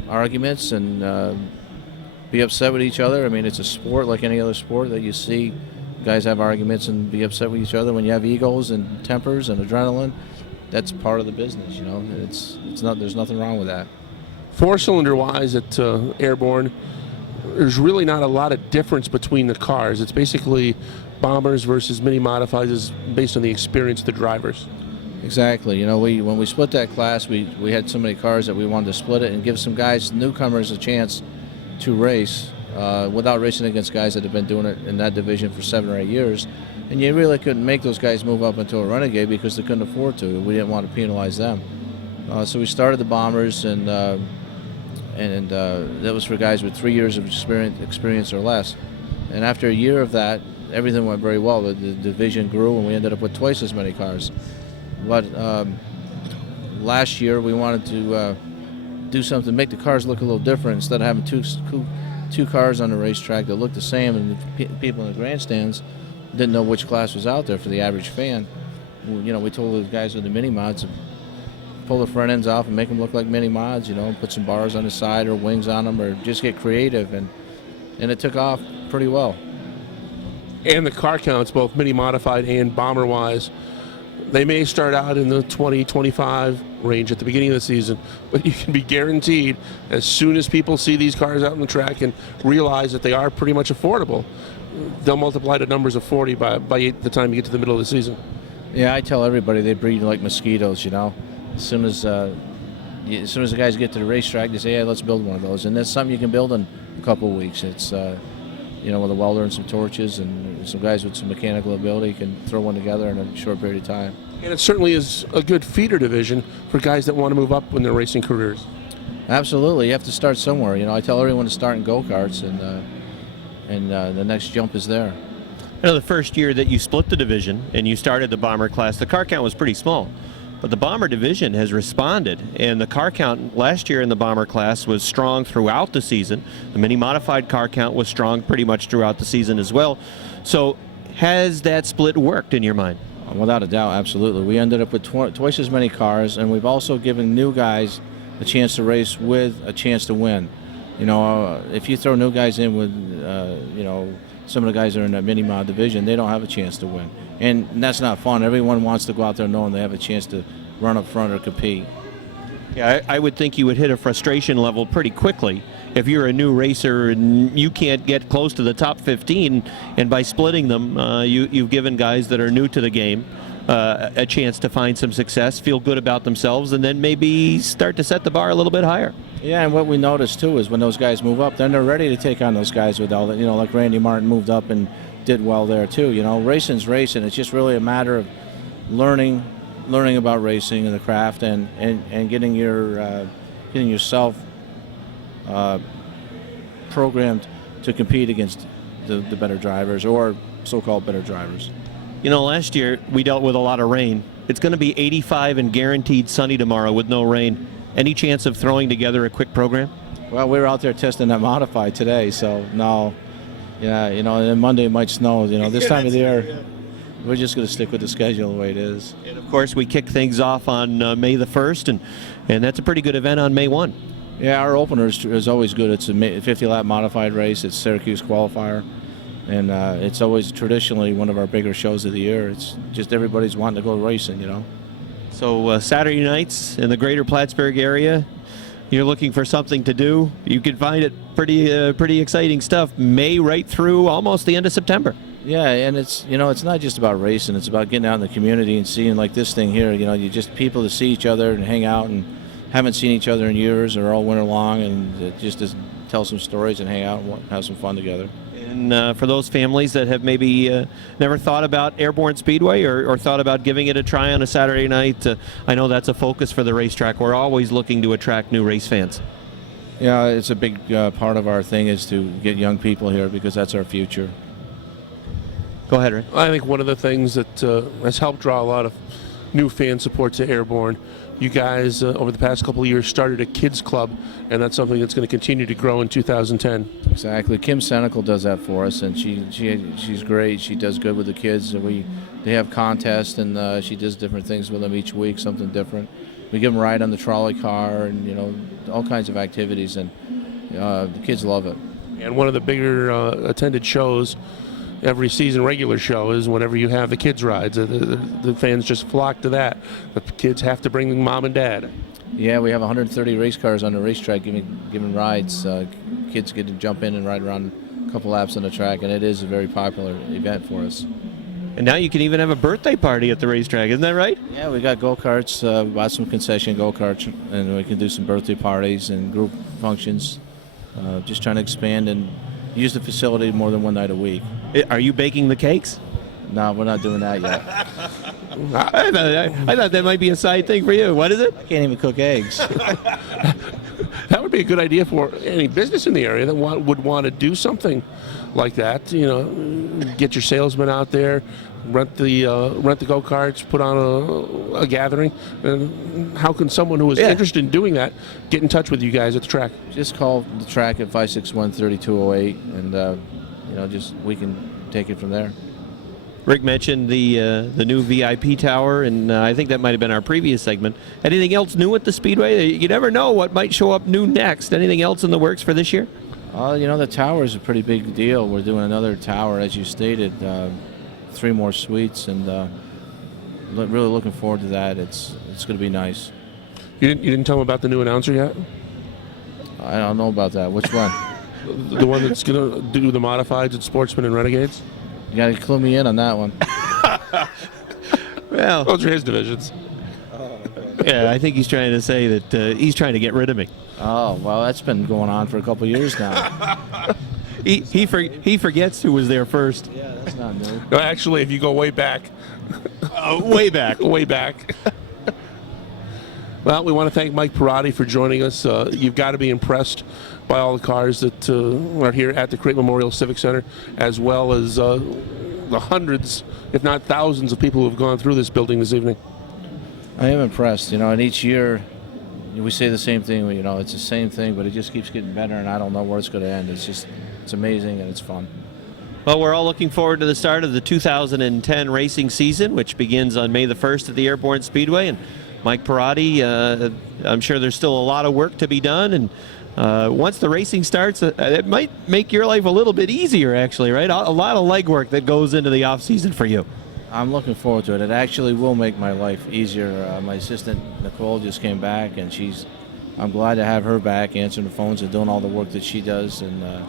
arguments and be upset with each other. I mean, it's a sport like any other sport that you see guys have arguments and be upset with each other. When you have egos and tempers and adrenaline, that's part of the business, you know. It's not, there's nothing wrong with that. Four-cylinder wise at Airborne, there's really not a lot of difference between the cars. It's basically bombers versus mini modifieds based on the experience of the drivers. Exactly. You know, when we split that class, we had so many cars that we wanted to split it and give some guys, newcomers, a chance to race without racing against guys that have been doing it in that division for 7 or 8 years. And you really couldn't make those guys move up into a Renegade because they couldn't afford to. We didn't want to penalize them. So we started the Bombers, and that was for guys with 3 years of experience or less. And after a year of that, everything went very well. The division grew, and we ended up with twice as many cars. But last year, we wanted to do something, make the cars look a little different. Instead of having two cars on the racetrack that looked the same, and the people in the grandstands didn't know which class was out there for the average fan. You know, we told the guys with the mini mods to pull the front ends off and make them look like mini mods, you know, put some bars on the side or wings on them, or just get creative, and it took off pretty well. And the car counts, both mini modified and bomber wise, they may start out in the 20, 25 range at the beginning of the season, but you can be guaranteed as soon as people see these cars out on the track and realize that they are pretty much affordable, they'll multiply the numbers of 40 by the time you get to the middle of the season. Yeah, I tell everybody they breed like mosquitoes, you know. As soon as the guys get to the racetrack, they say, "Yeah, let's build one of those," and that's something you can build in a couple of weeks. It's you know, with a welder and some torches and some guys with some mechanical ability can throw one together in a short period of time. And it certainly is a good feeder division for guys that want to move up in their racing careers. Absolutely, you have to start somewhere. You know, I tell everyone to start in go-karts, and the next jump is there. You know, the first year that you split the division and you started the bomber class, the car count was pretty small. But the bomber division has responded, and the car count last year in the bomber class was strong throughout the season. The mini modified car count was strong pretty much throughout the season as well. So has that split worked in your mind? Without a doubt, absolutely. We ended up with twice as many cars, and we've also given new guys a chance to race with a chance to win. You know, if you throw new guys in with, you know, some of the guys that are in that mini-mod division, they don't have a chance to win. And that's not fun. Everyone wants to go out there knowing they have a chance to run up front or compete. Yeah, I would think you would hit a frustration level pretty quickly if you're a new racer and you can't get close to the top 15, and by splitting them, you've given guys that are new to the game a chance to find some success, feel good about themselves, and then maybe start to set the bar a little bit higher. Yeah, and what we noticed too is when those guys move up, then they're ready to take on those guys with all that. You know, like Randy Martin moved up and did well there too. You know, racing's racing. It's just really a matter of learning about racing and the craft, and getting yourself programmed to compete against the better drivers, or so-called better drivers. You know, last year we dealt with a lot of rain. It's going to be 85 and guaranteed sunny tomorrow with no rain. Any chance of throwing together a quick program? Well, we were out there testing that modified today, so no. Yeah, you know, and then Monday it might snow. You know, this time of the year, we're just going to stick with the schedule the way it is. And of course, we kick things off on May the 1st, and that's a pretty good event on May 1. Yeah, our opener is always good. It's a 50-lap modified race. It's Syracuse qualifier, and it's always traditionally one of our bigger shows of the year. It's just everybody's wanting to go racing, you know. So Saturday nights in the greater Plattsburgh area, you're looking for something to do. You can find it pretty exciting stuff. May right through almost the end of September. Yeah, and it's, you know, it's not just about racing. It's about getting out in the community and seeing, like this thing here. You know, you just people to see each other and hang out, and haven't seen each other in years or all winter long, and just to tell some stories and hang out and have some fun together. And for those families that have maybe never thought about Airborne Speedway or thought about giving it a try on a Saturday night, I know that's a focus for the racetrack. We're always looking to attract new race fans. Yeah, it's a big part of our thing is to get young people here, because that's our future. Go ahead, Rick. I think one of the things that has helped draw a lot of new fan support to Airborne, you guys over the past couple of years started a kids club, and that's something that's going to continue to grow in 2010. Exactly. Kim Senecal does that for us, and she's great. She does good with the kids. They have contests, and she does different things with them each week, something different. We give them a ride on the trolley car, and you know, all kinds of activities, and the kids love it. And one of the bigger attended shows every season, regular show, is whenever you have the kids rides. The fans just flock to that. The kids have to bring mom and dad. Yeah, we have 130 race cars on the racetrack giving rides. Kids get to jump in and ride around a couple laps on the track, and it is a very popular event for us. And now you can even have a birthday party at the racetrack, isn't that right? Yeah, we got go-karts, bought some concession go-karts, and we can do some birthday parties and group functions. Just trying to expand and use the facility more than one night a week. Are you baking the cakes? No, we're not doing that yet. I thought that might be a side thing for you. What is it? I can't even cook eggs. That would be a good idea for any business in the area that would want to do something like that. You know, get your salesmen out there, rent the go-karts, put on a gathering. And how can someone who is interested in doing that get in touch with you guys at the track? Just call the track at 561-3208, and you know, just we can take it from there. Rick mentioned the new VIP tower, and I think that might have been our previous segment. Anything else new at the Speedway? You never know what might show up new next. Anything else in the works for this year? You know, the tower is a pretty big deal. We're doing another tower, as you stated, 3 more suites, and really looking forward to that. It's going to be nice. You didn't tell them about the new announcer yet? I don't know about that. Which one? The one that's going to do the modifieds at Sportsmen and Renegades? You got to clue me in on that one. Well, those are his divisions. Yeah, I think he's trying to say that he's trying to get rid of me. Oh, well, that's been going on for a couple years now. He forgets who was there first. Yeah, that's not new. No, actually, if you go way back. Way back. Way back. Well, we want to thank Mike Perotti for joining us. You've got to be impressed by all the cars that are here at the Crate Memorial Civic Center, as well as the hundreds, if not thousands, of people who have gone through this building this evening. I am impressed, you know, and each year we say the same thing, you know, it's the same thing, but it just keeps getting better, and I don't know where it's going to end. It's amazing, and it's fun. Well, we're all looking forward to the start of the 2010 racing season, which begins on May the 1st at the Airborne Speedway. And Mike Perotti, I'm sure there's still a lot of work to be done. And once the racing starts, it might make your life a little bit easier, actually, right? A lot of legwork that goes into the off-season for you. I'm looking forward to it. It actually will make my life easier. My assistant, Nicole, just came back, and I'm glad to have her back answering the phones and doing all the work that she does. And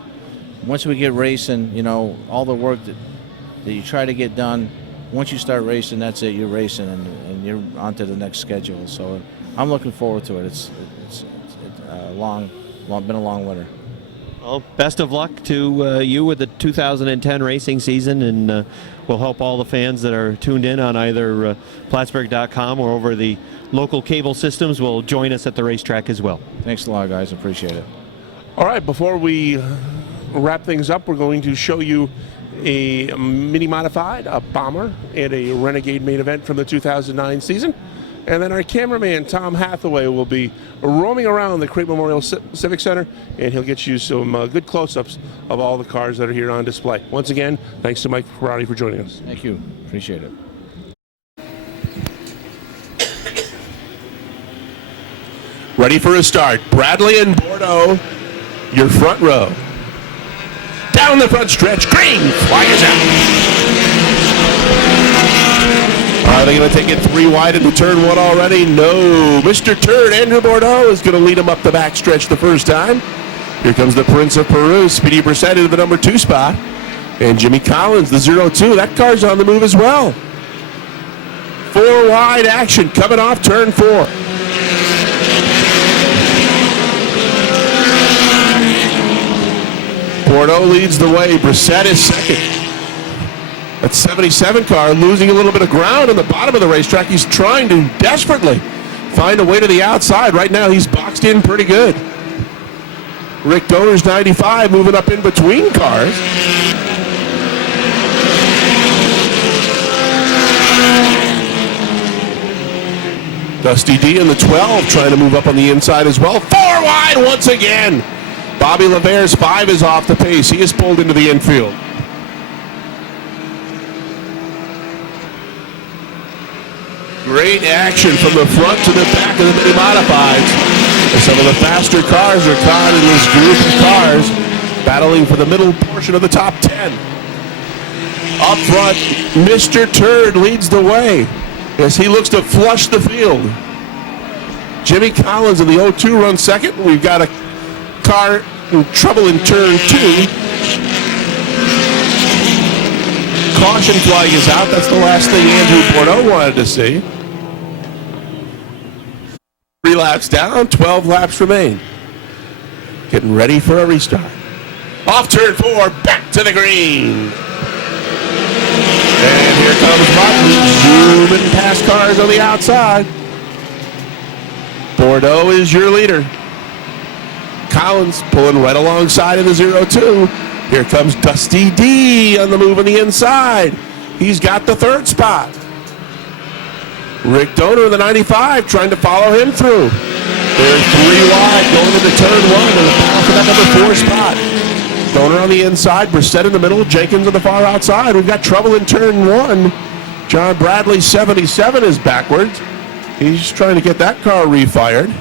once we get racing, you know, all the work that you try to get done, once you start racing, that's it. You're racing, and you're on to the next schedule. So I'm looking forward to it. It's been a long winter. Well, best of luck to you with the 2010 racing season, and we'll hope all the fans that are tuned in on either Plattsburgh.com or over the local cable systems will join us at the racetrack as well. Thanks a lot, guys. Appreciate it. All right, before we wrap things up, we're going to show you a mini modified, a bomber, and a Renegade main event from the 2009 season. And then our cameraman, Tom Hathaway, will be roaming around the Crate Memorial Civic Center, and he'll get you some good close-ups of all the cars that are here on display. Once again, thanks to Mike Perotti for joining us. Thank you. Appreciate it. Ready for a start. Bradley and Bordeaux, your front row. Down the front stretch, green, fires out. Are they going to take it 3 wide into turn 1 already? No. Mr. Turd, Andrew Bordeaux, is going to lead him up the back stretch the first time. Here comes the Prince of Peru, Speedy Brissett into the number 2 spot. And Jimmy Collins, the 0-2. That car's on the move as well. 4 wide action coming off turn 4. Bordeaux leads the way. Brissett is second. That 77 car losing a little bit of ground on the bottom of the racetrack. He's trying to desperately find a way to the outside. Right now he's boxed in pretty good. Rick Donner's 95 moving up in between cars. Dusty D in the 12 trying to move up on the inside as well. 4 wide once again. Bobby Laver's 5 is off the pace. He is pulled into the infield. Great action from the front to the back of the mini modifieds. And some of the faster cars are caught in this group of cars battling for the middle portion of the top 10. Up front, Mr. Turd leads the way as he looks to flush the field. Jimmy Collins in the 0-2 runs second. We've got a car in trouble in turn 2. Caution flag is out. That's the last thing Andrew Bordeaux wanted to see. 3 laps down, 12 laps remain. Getting ready for a restart. Off turn 4, back to the green. And here comes Martin, zooming past cars on the outside. Bordeaux is your leader. Collins pulling right alongside in the 0-2. Here comes Dusty D on the move on the inside. He's got the 3rd spot. Rick Donner in the 95 trying to follow him through. They're 3 wide going into turn 1 in the battle for that number 4 spot. Donner on the inside, Brissett in the middle, Jenkins on the far outside. We've got trouble in turn 1. John Bradley 77 is backwards. He's trying to get that car refired.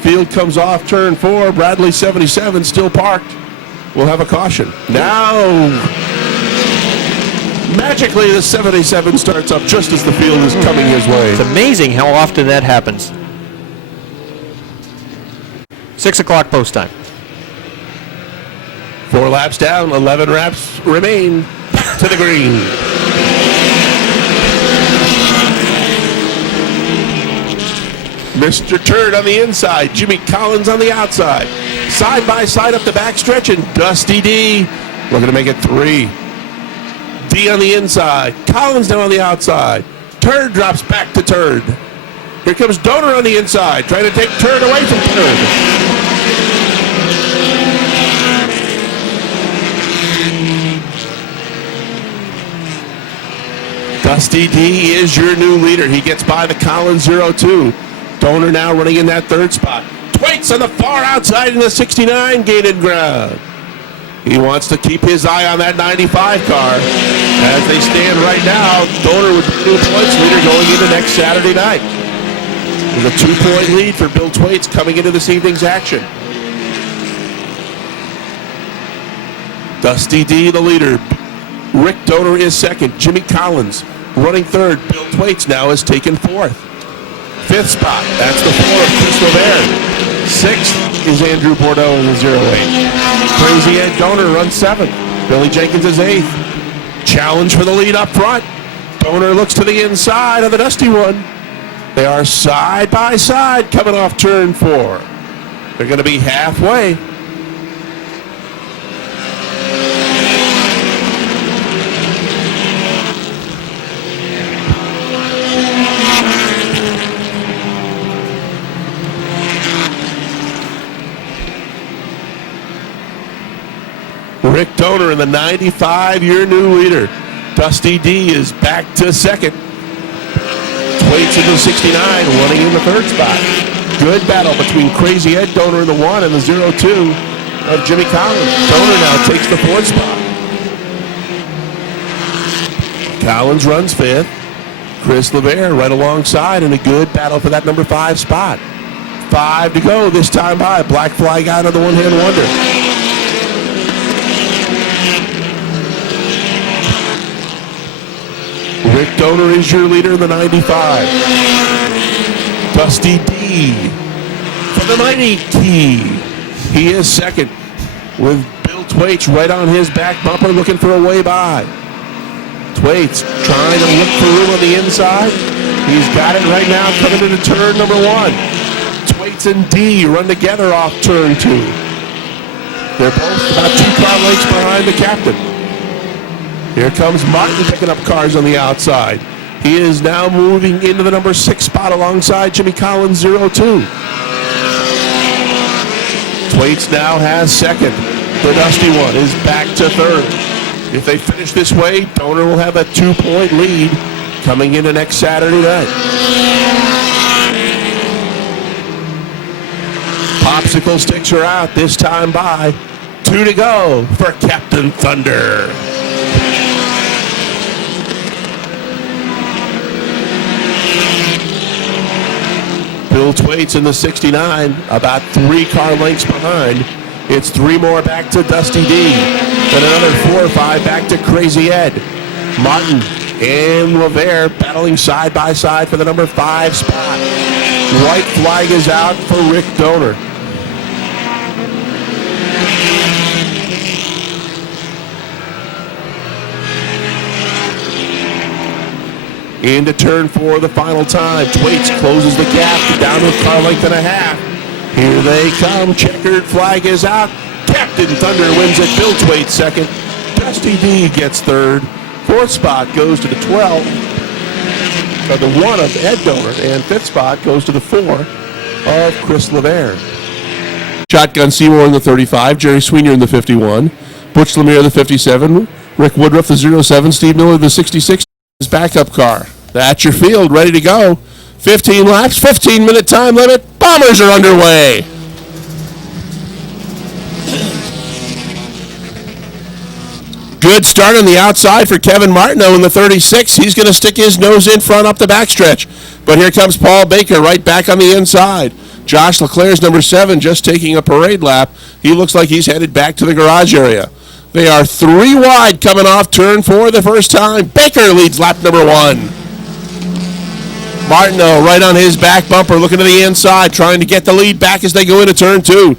Field comes off turn 4. Bradley 77 still parked. We'll have a caution. Now, magically, the 77 starts up just as the field is coming his way. It's amazing how often that happens. 6 o'clock post time. 4 laps down, 11 laps remain to the green. Mr. Turd on the inside, Jimmy Collins on the outside. Side by side up the backstretch, and Dusty D looking to make it 3. D on the inside, Collins now on the outside. Turd drops back to Turd. Here comes Donner on the inside, trying to take Turd away from Turd. Dusty D is your new leader. He gets by the Collins 0-2. Donner now running in that 3rd spot. Twaits on the far outside in the 69 gated ground. He wants to keep his eye on that 95 car. As they stand right now, Donor with the 2 points leader going into next Saturday night. With a 2-point lead for Bill Thwaites coming into this evening's action. Dusty D, the leader. Rick Donor is second. Jimmy Collins running third. Bill Thwaites now has taken fourth. Fifth spot, that's the 4 of Chris Levere. Sixth is Andrew Bordeaux in the 08. Crazy Ed Donor runs seventh. Billy Jenkins is eighth. Challenge for the lead up front. Donor looks to the inside of the Dusty one. They are side by side coming off turn 4. They're going to be halfway. Rick Donor in the 95, your new leader. Dusty D is back to second. Thwaites into the 69, running in the third spot. Good battle between Crazy Ed Donor in the 1 and the 02 of Jimmy Collins. Donor now takes the 4th spot. Collins runs 5th. Chris Levere right alongside in a good battle for that number 5 spot. 5 to go this time by. Black flag out of the one-hand wonder. Rick Donor is your leader in the 95. Dusty D for the 90 key. He is second with Bill Thwaites right on his back bumper looking for a way by. Thwaites trying to look for room on the inside. He's got it right now coming into turn number 1. Thwaites and D run together off turn 2. They're both about 2 car lengths behind the captain. Here comes Martin picking up cars on the outside. He is now moving into the number 6 spot alongside Jimmy Collins 02. Thwaites now has second. The Dusty one is back to third. If they finish this way, Donor will have a 2-point lead coming into next Saturday night. Popsicle sticks are out this time by. 2 to go for Captain Thunder. Bill Thwaites in the 69, about 3 car lengths behind. It's 3 more back to Dusty D. And another 4 or 5 back to Crazy Ed. Martin and Levere battling side by side for the number 5 spot. White flag is out for Rick Donor. Into turn 4 the final time. Thwaites closes the gap down to a car length and a half. Here they come. Checkered flag is out. Captain Thunder wins it. Bill Thwaites second. Dusty D gets third. 4th spot goes to the 12. Or the 1 of Ed Donor. And 5th spot goes to the 4 of Chris Levere. Shotgun Seymour in the 35. Jerry Sweeney in the 51. Butch Lemire the 57. Rick Woodruff the 07. Steve Miller the 66. His backup car. That's your field, ready to go. 15 laps, 15-minute time limit. Bombers are underway. Good start on the outside for Kevin Martineau in the 36. He's going to stick his nose in front up the backstretch. But here comes Paul Baker right back on the inside. Josh Leclerc's number 7 just taking a parade lap. He looks like he's headed back to the garage area. They are 3 wide coming off turn 4 the first time. Baker leads lap number 1. Martineau right on his back bumper looking to the inside, trying to get the lead back as they go into turn 2.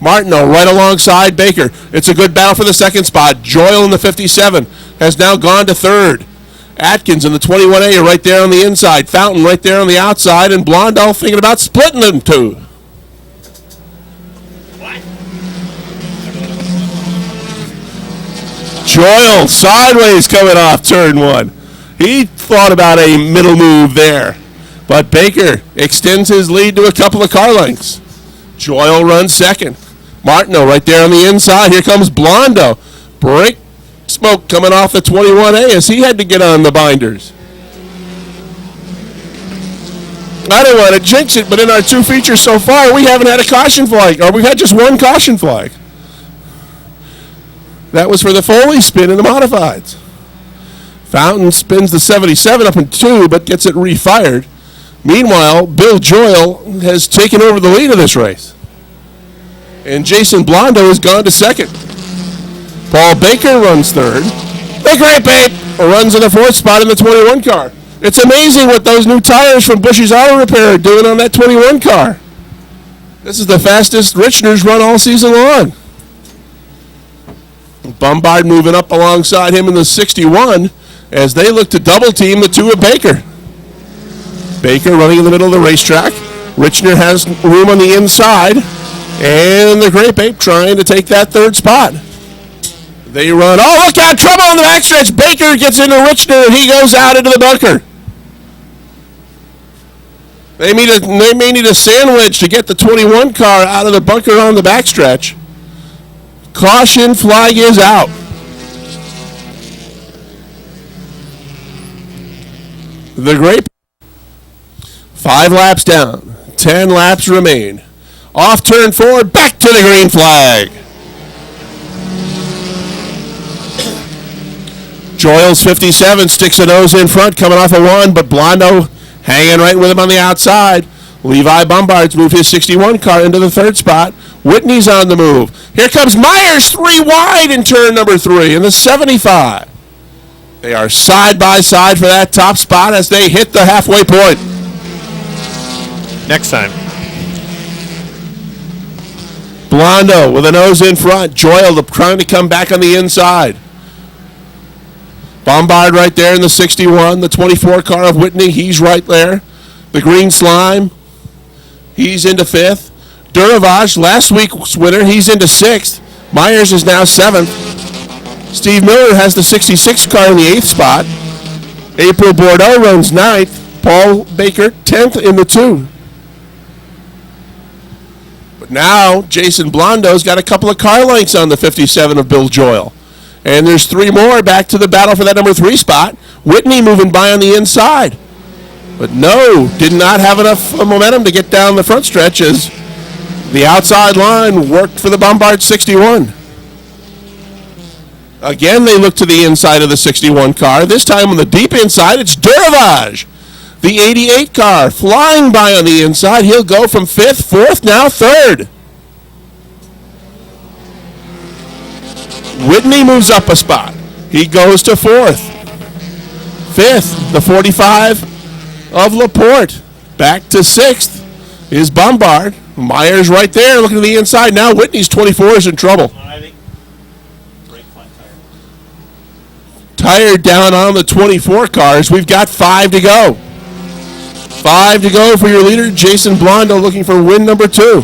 Martineau right alongside Baker. It's a good battle for the 2nd spot. Joyle in the 57 has now gone to 3rd. Atkins in the 21A are right there on the inside. Fountain right there on the outside, and Blondell thinking about splitting them 2. Joyle sideways coming off turn 1. He thought about a middle move there. But Baker extends his lead to a couple of car lengths. Joyle runs second. Martineau right there on the inside. Here comes Blondo. Brake smoke coming off the 21A as he had to get on the binders. I don't want to jinx it, but in our 2 features so far, we haven't had a caution flag, or we've had just 1 caution flag. That was for the Foley spin in the modifieds. Fountain spins the 77 up in 2, but gets it refired. Meanwhile, Bill Joyle has taken over the lead of this race. And Jason Blondo has gone to second. Paul Baker runs third. The Great Babe runs in the 4th spot in the 21 car. It's amazing what those new tires from Bush's Auto Repair are doing on that 21 car. This is the fastest Richner's run all season long. Bombard moving up alongside him in the 61 as they look to double team the 2 of Baker. Baker running in the middle of the racetrack. Richner has room on the inside. And the Great Babe trying to take that 3rd spot. They run. Oh, look out. Trouble on the backstretch. Baker gets into Richner and he goes out into the bunker. They may need a sandwich to get the 21 car out of the bunker on the backstretch. Caution flag is out. The Great 5 laps down. 10 laps remain. Off turn 4, back to the green flag. Joyle's 57 sticks a nose in front, coming off a 1, but Blondo hanging right with him on the outside. Levi Bombard's moved his 61 car into the 3rd spot. Whitney's on the move. Here comes Myers, 3 wide in turn number 3 in the 75. They are side by side for that top spot as they hit the halfway point. Next time. Blondo with a nose in front. Joyle trying to come back on the inside. Bombard right there in the 61. The 24 car of Whitney, he's right there. The green slime, he's into 5th. Duravage, last week's winner, he's into 6th. Myers is now 7th. Steve Miller has the 66 car in the 8th spot. April Bordeaux runs 9th. Paul Baker 10th in the 2. But now Jason Blondo's got a couple of car lengths on the 57 of Bill Joyle. And there's 3 more back to the battle for that number 3 spot. Whitney moving by on the inside. But no, did not have enough momentum to get down the front stretch as the outside line worked for the Bombard 61. Again, they look to the inside of the 61 car. This time on the deep inside, it's Duravage. The 88 car flying by on the inside. He'll go from 5th, 4th, now 3rd. Whitney moves up a spot. He goes to 4th. 5th, the 45 of Laporte. Back to 6th is Bombard. Myers right there looking to the inside. Now Whitney's 24 is in trouble. Tire down on the 24 cars. We've got 5 to go. 5 to go for your leader, Jason Blondo, looking for win number 2.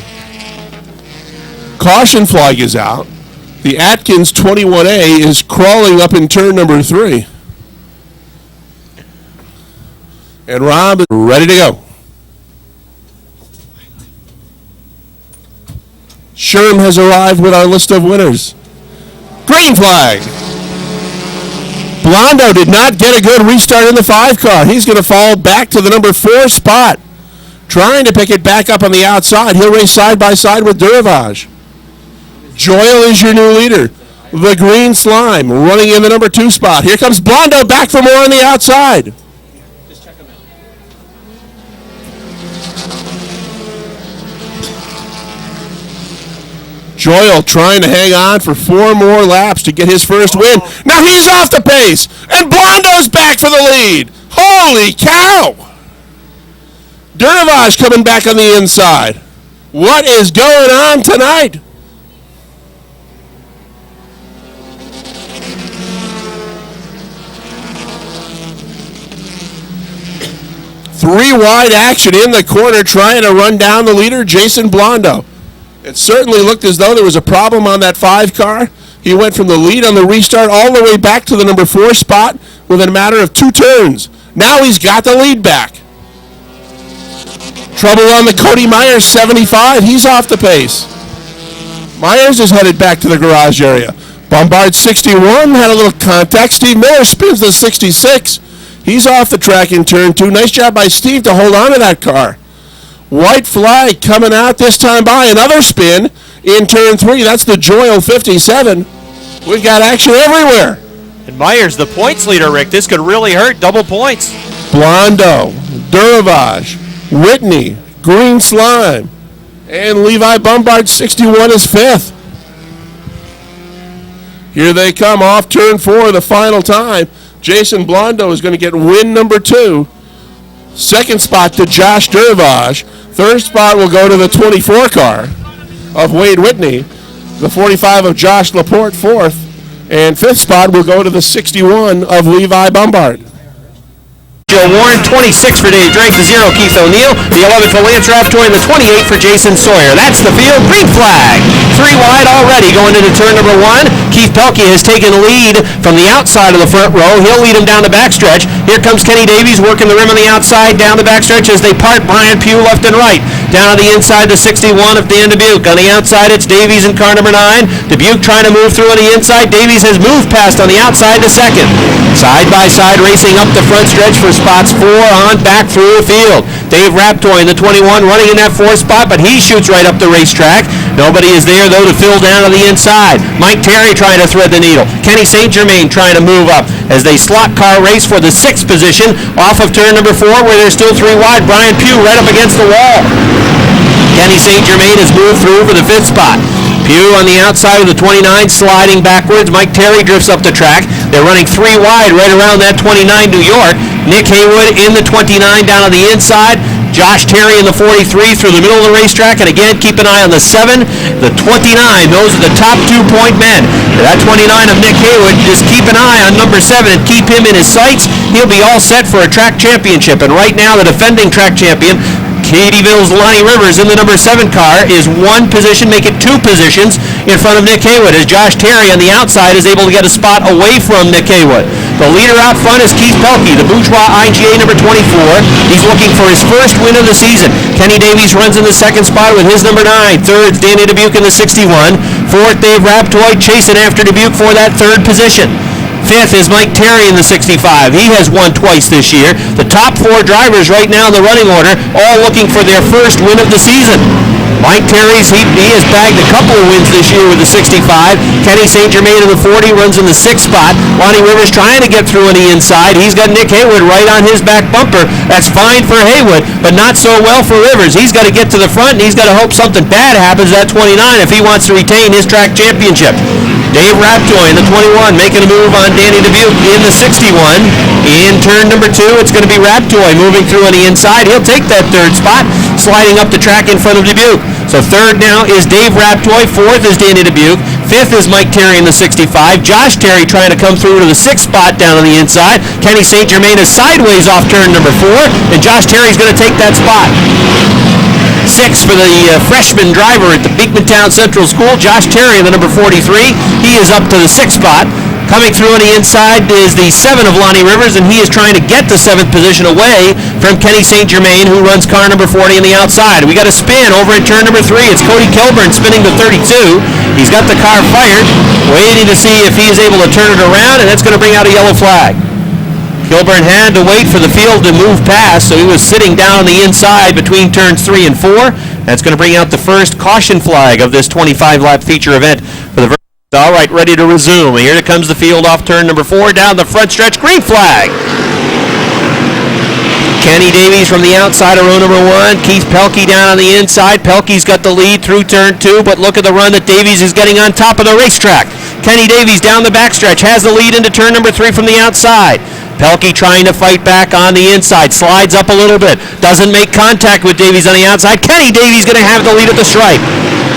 Caution flag is out. The Atkins 21A is crawling up in turn number 3. And Rob is ready to go. Sherm has arrived with our list of winners. Green flag. Blondo did not get a good restart in the 5 car. He's going to fall back to the number 4 spot. Trying to pick it back up on the outside. He'll race side by side with Duravage. Joyle is your new leader. The green slime running in the number 2 spot. Here comes Blondo back for more on the outside. Joyle trying to hang on for 4 more laps to get his first win. Now he's off the pace, and Blondo's back for the lead. Holy cow! Duravage coming back on the inside. What is going on tonight? Three wide action in the corner trying to run down the leader, Jason Blondo. It certainly looked as though there was a problem on that 5 car. He went from the lead on the restart all the way back to the number 4 spot within a matter of 2 turns. Now he's got the lead back. Trouble on the Cody Myers 75. He's off the pace. Myers is headed back to the garage area. Bombard 61 had a little contact. Steve Miller spins the 66. He's off the track in turn 2. Nice job by Steve to hold on to that car. White flag coming out this time by another spin in turn 3. That's the Joyle 57. We've got action everywhere. And Myers, the points leader, Rick. This could really hurt. Double points. Blondo, Duravage, Whitney, Green Slime, and Levi Bombard 61 is fifth. Here they come off turn 4 the final time. Jason Blondo is going to get win number 2. Second spot to Josh Duravage. Third spot will go to the 24 car of Wade Whitney. The 45 of Josh Laporte, fourth. And fifth spot will go to the 61 of Levi Bombard. Joe Warren, 26 for Dave Drake, the 0, Keith O'Neill, the 11 for Lance Raftoy, and the 28 for Jason Sawyer. That's the field. Green flag. 3 wide already going into turn number 1. Keith Pelkey has taken the lead from the outside of the front row. He'll lead him down the backstretch. Here comes Kenny Davies working the rim on the outside down the backstretch as they part Brian Pugh left and right. Down on the inside, the 61 of Dan Dubuque. On the outside, it's Davies in car number 9. Dubuque trying to move through on the inside. Davies has moved past on the outside to second. Side by side racing up the front stretch for spots 4 on back through the field. Dave Raptoy in the 21 running in that 4th spot, but he shoots right up the racetrack. Nobody is there, though, to fill down on the inside. Mike Terry trying to thread the needle. Kenny St. Germain trying to move up as they slot car race for the 6th position off of turn number 4 where there's still 3 wide. Brian Pugh right up against the wall. Kenny St. Germain has moved through for the 5th spot. Pugh on the outside of the 29 sliding backwards. Mike Terry drifts up the track. They're running 3 wide right around that 29 New York. Nick Haywood in the 29 down on the inside. Josh Terry in the 43 through the middle of the racetrack. And again, keep an eye on the 7, the 29. Those are the top 2-point men. That 29 of Nick Haywood, just keep an eye on number 7 and keep him in his sights. He'll be all set for a track championship. And right now, the defending track champion, Katyville's Lonnie Rivers in the number 7 car is 1 position, make it 2 positions in front of Nick Haywood as Josh Terry on the outside is able to get a spot away from Nick Haywood. The leader out front is Keith Pelkey, the Bourgeois IGA number 24. He's looking for his first win of the season. Kenny Davies runs in the 2nd spot with his number 9. Third, Danny Dubuque in the 61. Fourth, Dave Raptoy chasing after Dubuque for that 3rd position. 5th is Mike Terry in the 65. He has won twice this year. The top 4 drivers right now in the running order, all looking for their first win of the season. Mike Terry's, he has bagged a couple of wins this year with the 65. Kenny St. Germain in the 40 runs in the 6th spot. Lonnie Rivers trying to get through on the inside. He's got Nick Haywood right on his back bumper. That's fine for Haywood, but not so well for Rivers. He's got to get to the front, and he's got to hope something bad happens at 29 if he wants to retain his track championship. Dave Raptoy in the 21 making a move on Danny Dubuque in the 61. In turn number 2, it's going to be Raptoy moving through on the inside. He'll take that 3rd spot, sliding up the track in front of Dubuque. So 3rd now is Dave Raptoy. 4th is Danny Dubuque. 5th is Mike Terry in the 65. Josh Terry trying to come through to the 6th spot down on the inside. Kenny St. Germain is sideways off turn number 4, and Josh Terry's going to take that spot. 6 for the freshman driver at the Beekmantown Central School, Josh Terry in the number 43. He is up to the 6th spot. Coming through on the inside is the 7 of Lonnie Rivers, and he is trying to get the 7th position away from Kenny St. Germain, who runs car number 40 on the outside. We got a spin over at turn number 3. It's Cody Kilburn spinning to 32. He's got the car fired, waiting to see if he is able to turn it around, and that's going to bring out a yellow flag. Kilburn had to wait for the field to move past, so he was sitting down on the inside between turns 3 and 4. That's going to bring out the first caution flag of this 25-lap feature event for the all right, ready to resume. Here comes the field off turn number 4, down the front stretch, green flag. Kenny Davies from the outside of row number 1. Keith Pelkey down on the inside. Pelkey's got the lead through turn 2, but look at the run that Davies is getting on top of the racetrack. Kenny Davies down the backstretch has the lead into turn number 3 from the outside. Pelkey trying to fight back on the inside, slides up a little bit, doesn't make contact with Davies on the outside. Kenny Davies going to have the lead at the stripe.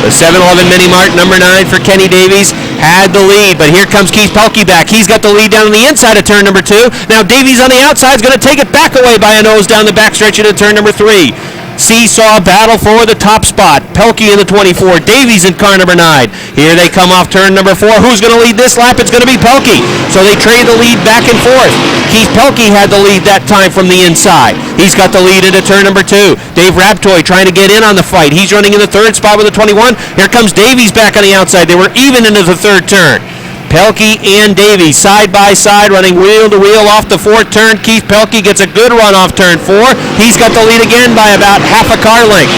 The 7-Eleven Mini Mart number 9 for Kenny Davies had the lead, but here comes Keith Pelkey back. He's got the lead down on the inside of turn number 2. Now Davies on the outside is going to take it back away by a nose down the backstretch into turn number 3. Seesaw battle for the top spot. Pelkey in the 24. Davies in car number 9. Here they come off turn number 4. Who's going to lead this lap? It's going to be Pelkey. So they trade the lead back and forth. Keith Pelkey had the lead that time from the inside. He's got the lead into turn number 2. Dave Raptoy trying to get in on the fight. He's running in the 3rd spot with a 21. Here comes Davies back on the outside. They were even into the 3rd turn. Pelkey and Davies side by side running wheel to wheel off the 4th turn. Keith Pelkey gets a good run off turn 4. He's got the lead again by about half a car length.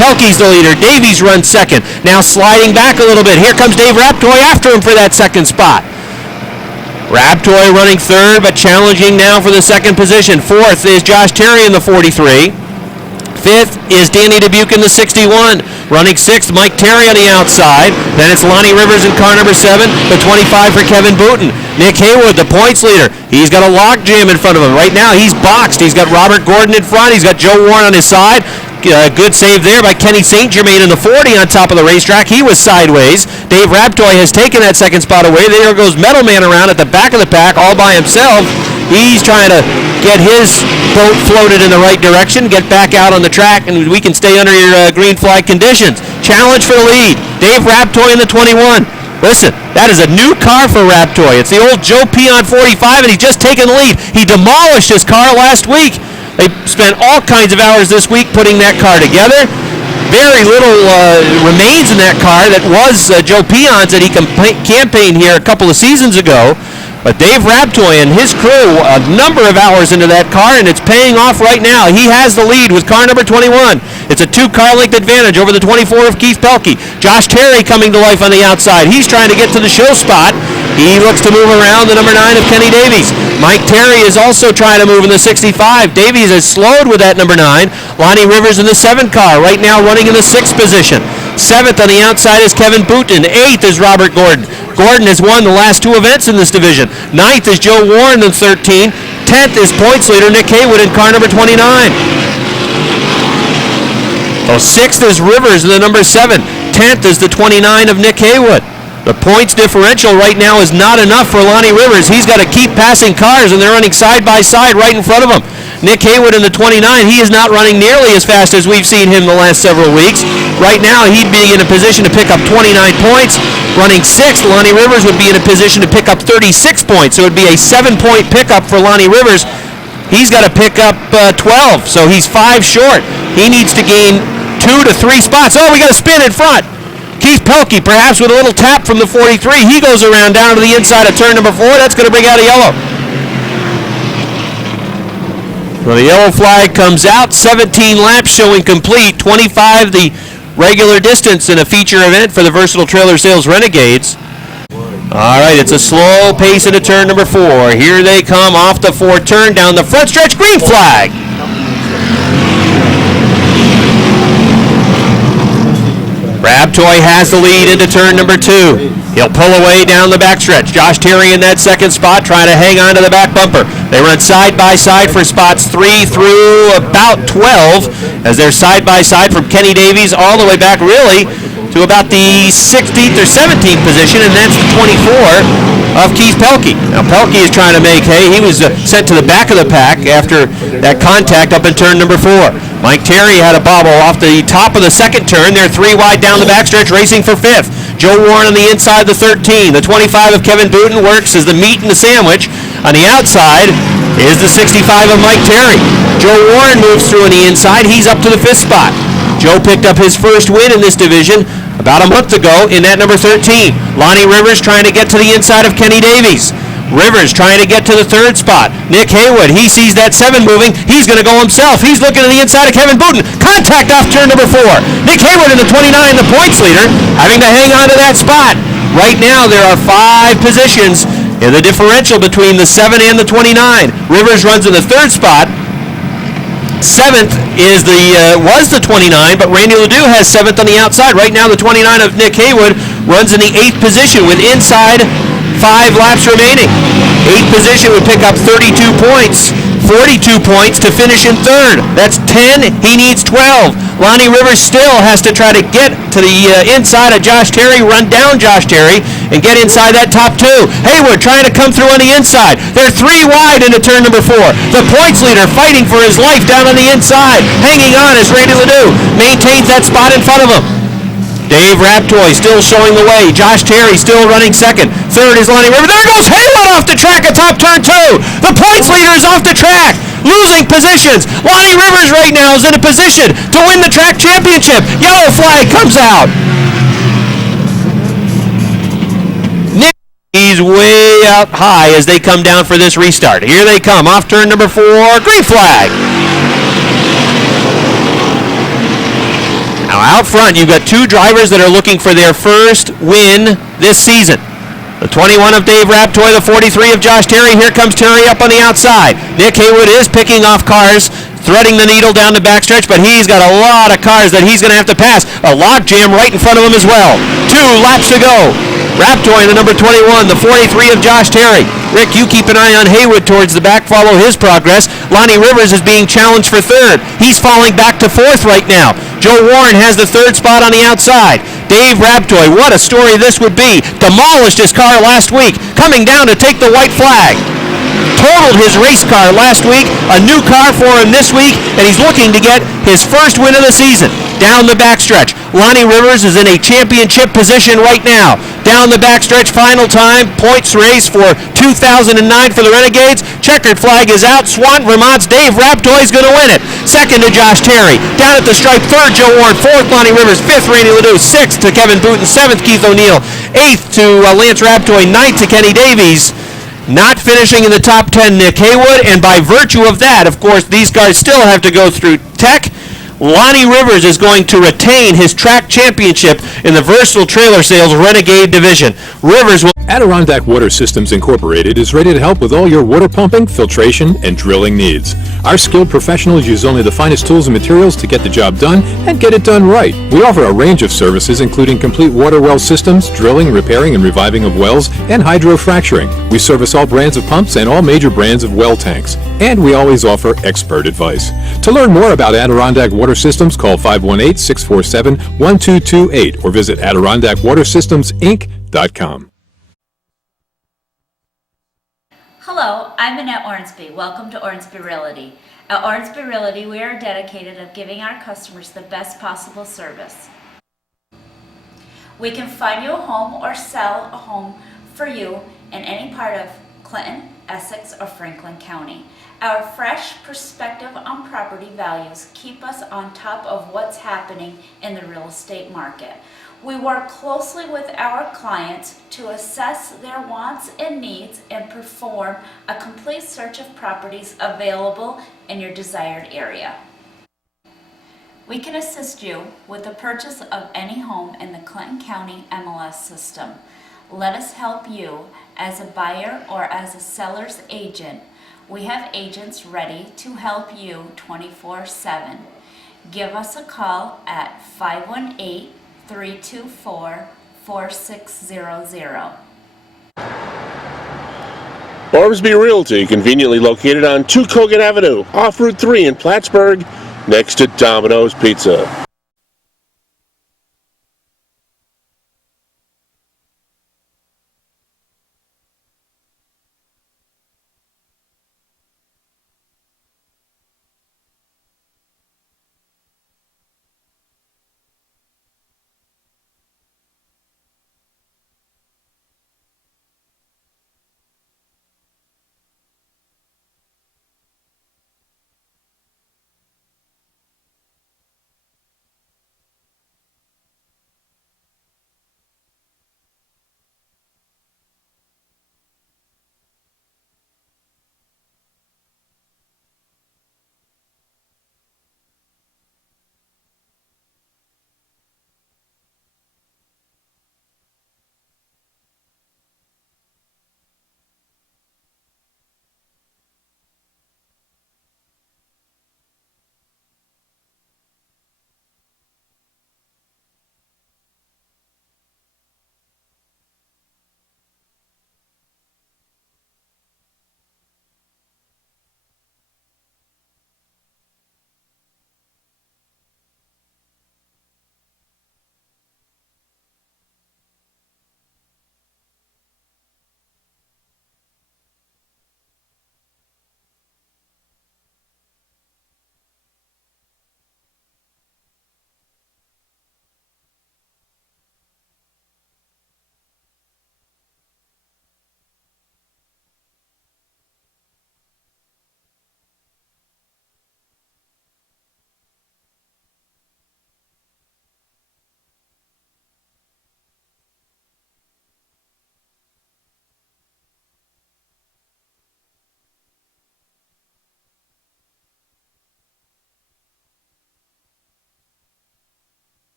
Pelkey's the leader. Davies runs second. Now sliding back a little bit. Here comes Dave Raptoy after him for that second spot. Raptoy running third, but challenging now for the second position. Fourth is Josh Terry in the 43. Fifth is Danny Dubuque in the 61. Running sixth, Mike Terry on the outside. Then it's Lonnie Rivers in car number 7, the 25 for Kevin Booten. Nick Haywood, the points leader. He's got a log jam in front of him. Right now, he's boxed. He's got Robert Gordon in front. He's got Joe Warren on his side. Good save there by Kenny St. Germain in the 40 on top of the racetrack. He was sideways. Dave Raptoy has taken that second spot away. There goes Metal Man around at the back of the pack all by himself. He's trying to get his boat floated in the right direction, get back out on the track, and we can stay under your green flag conditions. Challenge for the lead. Dave Raptoy in the 21. Listen, that is a new car for Raptoy. It's the old Joe Peon 45, and he's just taken the lead. He demolished his car last week. They spent all kinds of hours this week putting that car together. Very little remains in that car that was Joe Peon's that he campaigned here a couple of seasons ago. But Dave Raptoy and his crew, a number of hours into that car, and it's paying off right now. He has the lead with car number 21. It's a 2-car length advantage over the 24 of Keith Pelkey. Josh Terry coming to life on the outside. He's trying to get to the show spot. He looks to move around the number 9 of Kenny Davies. Mike Terry is also trying to move in the 65. Davies has slowed with that number 9. Lonnie Rivers in the 7 car, right now running in the 6th position. 7th on the outside is Kevin Booten. 8th is Robert Gordon. Gordon has won the last 2 events in this division. 9th is Joe Warren in 13. 10th is points leader Nick Haywood in car number 29. So 6th is Rivers in the number 7. 10th is the 29 of Nick Haywood. The points differential right now is not enough for Lonnie Rivers. He's got to keep passing cars, and they're running side by side right in front of him. Nick Haywood in the 29, he is not running nearly as fast as we've seen him the last several weeks. Right now, he'd be in a position to pick up 29 points. Running 6th, Lonnie Rivers would be in a position to pick up 36 points. So it would be a 7-point pickup for Lonnie Rivers. He's got to pick up 12, so he's 5 short. He needs to gain 2 to 3 spots. Oh, we got a spin in front. Keith Pelkey, perhaps with a little tap from the 43. He goes around down to the inside of turn number 4. That's going to bring out a yellow. Well, the yellow flag comes out. 17 laps showing complete. 25 the regular distance in a feature event for the Versatile Trailer Sales Renegades. All right, it's a slow pace into turn number 4. Here they come off the 4 turn down the front stretch. Green flag. Raptoy has the lead into turn number 2. He'll pull away down the backstretch. Josh Terry in that second spot trying to hang on to the back bumper. They run side by side for spots 3 through about 12 as they're side by side from Kenny Davies all the way back really to about the 16th or 17th position, and that's the 24 of Keith Pelkey. Now Pelkey is trying to make hay. He was sent to the back of the pack after that contact up in turn number 4. Mike Terry had a bobble off the top of the second turn. They're 3 wide down the backstretch, racing for 5th. Joe Warren on the inside, the 13. The 25 of Kevin Booten works as the meat and the sandwich. On the outside is the 65 of Mike Terry. Joe Warren moves through on the inside. He's up to the 5th spot. Joe picked up his first win in this division about a month ago in that number 13. Lonnie Rivers trying to get to the inside of Kenny Davies. Rivers trying to get to the 3rd spot. Nick Haywood, he sees that 7 moving. He's going to go himself. He's looking to the inside of Kevin Booten. Contact off turn number 4. Nick Haywood in the 29, the points leader, having to hang on to that spot. Right now, there are 5 positions in the differential between the 7 and the 29. Rivers runs in the 3rd spot. 7th is was the 29, but Randy Ledoux has 7th on the outside. Right now, the 29 of Nick Haywood runs in the 8th position with inside 5 laps remaining. 8th position would pick up 32 points. 42 points to finish in 3rd. That's 10. He needs 12. Lonnie Rivers still has to try to get to the inside of Josh Terry, run down Josh Terry, and get inside that top 2. Haywood trying to come through on the inside. They're 3 wide into turn number 4. The points leader fighting for his life down on the inside. Hanging on as Randy Ledoux maintains that spot in front of him. Dave Raptoy still showing the way. Josh Terry still running 2nd. 3rd is Lonnie Rivers. There goes Haywood off the track at top turn 2. The points leader is off the track, losing positions. Lonnie Rivers right now is in a position to win the track championship. Yellow flag comes out. Nick, he's way out high as they come down for this restart. Here they come off turn number 4. Green flag. Now Now, out front, you've got two drivers that are looking for their first win this season. The 21 of Dave Raptoy, the 43 of Josh Terry. Here comes Terry up on the outside. Nick Haywood is picking off cars, threading the needle down the backstretch, but he's got a lot of cars that he's going to have to pass. A log jam right in front of him as well. 2 laps to go. Raptoy, the number 21, the 43 of Josh Terry. Rick, you keep an eye on Haywood towards the back, follow his progress. Lonnie Rivers is being challenged for third. He's falling back to fourth right now. Joe Warren has the third spot on the outside. Dave Raptoy, what a story this would be. Demolished his car last week, coming down to take the white flag. Totaled his race car last week, a new car for him this week, and he's looking to get his first win of the season. Down the backstretch, Lonnie Rivers is in a championship position right now. Down the backstretch, final time, points race for 2009 for the Renegades. Checkered flag is out. Swan, Vermont's Dave Raptoy is going to win it. Second to Josh Terry. Down at the stripe, third Joe Warren, fourth Lonnie Rivers, fifth Randy Ledoux, sixth to Kevin Booten, seventh Keith O'Neill, eighth to Lance Raptoy, ninth to Kenny Davies. Not finishing in the top 10, Nick Haywood, and by virtue of that, of course, these guys still have to go through tech. Lonnie Rivers is going to retain his track championship in the Versatile Trailer Sales Renegade Division. Rivers will... Adirondack Water Systems Incorporated is ready to help with all your water pumping, filtration, and drilling needs. Our skilled professionals use only the finest tools and materials to get the job done and get it done right. We offer a range of services including complete water well systems, drilling, repairing, and reviving of wells, and hydrofracturing. We service all brands of pumps and all major brands of well tanks. And we always offer expert advice. To learn more about Adirondack Water Systems, call 518-647-1228 or visit AdirondackWaterSystemsInc.com. Hello, I'm Annette Ornsby. Welcome to Ornsby Realty. At Ornsby Realty, we are dedicated to giving our customers the best possible service. We can find you a home or sell a home for you in any part of Clinton, Essex, or Franklin County. Our fresh perspective on property values keep us on top of what's happening in the real estate market. We work closely with our clients to assess their wants and needs and perform a complete search of properties available in your desired area. We can assist you with the purchase of any home in the Clinton County MLS system. Let us help you as a buyer or as a seller's agent. We have agents ready to help you 24/7. Give us a call at 518-324-4600. Ormsby Realty, conveniently located on 2 Kogan Avenue, off Route 3 in Plattsburgh, next to Domino's Pizza.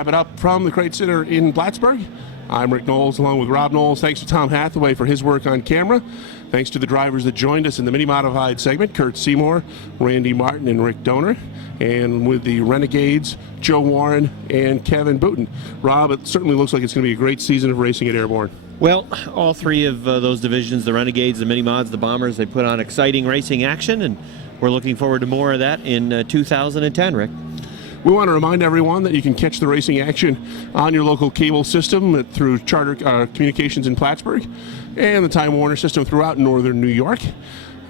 Wrap it up from the Crate Center in Plattsburgh. I'm Rick Knowles along with Rob Knowles. Thanks to Tom Hathaway for his work on camera. Thanks to the drivers that joined us in the Mini Modified segment, Kurt Seymour, Randy Martin, and Rick Donor. And with the Renegades, Joe Warren and Kevin Booten. Rob, it certainly looks like it's going to be a great season of racing at Airborne. Well, all three of those divisions, the Renegades, the Mini Mods, the Bombers, they put on exciting racing action, and we're looking forward to more of that in 2010, Rick. We want to remind everyone that you can catch the racing action on your local cable system through Charter Communications in Plattsburgh and the Time Warner system throughout northern New York,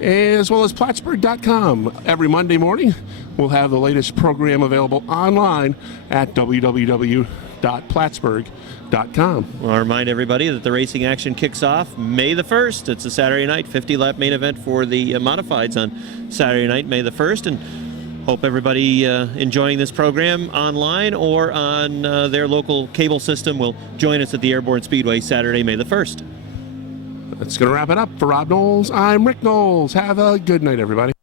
as well as Plattsburgh.com. Every Monday morning, we'll have the latest program available online at www.plattsburgh.com. Well, I'll remind everybody that the racing action kicks off May the 1st. It's a Saturday night 50-lap main event for the Modifieds on Saturday night, May the 1st. And hope everybody enjoying this program online or on their local cable system will join us at the Airborne Speedway Saturday, May the 1st. That's going to wrap it up. For Rob Knowles, I'm Rick Knowles. Have a good night, everybody.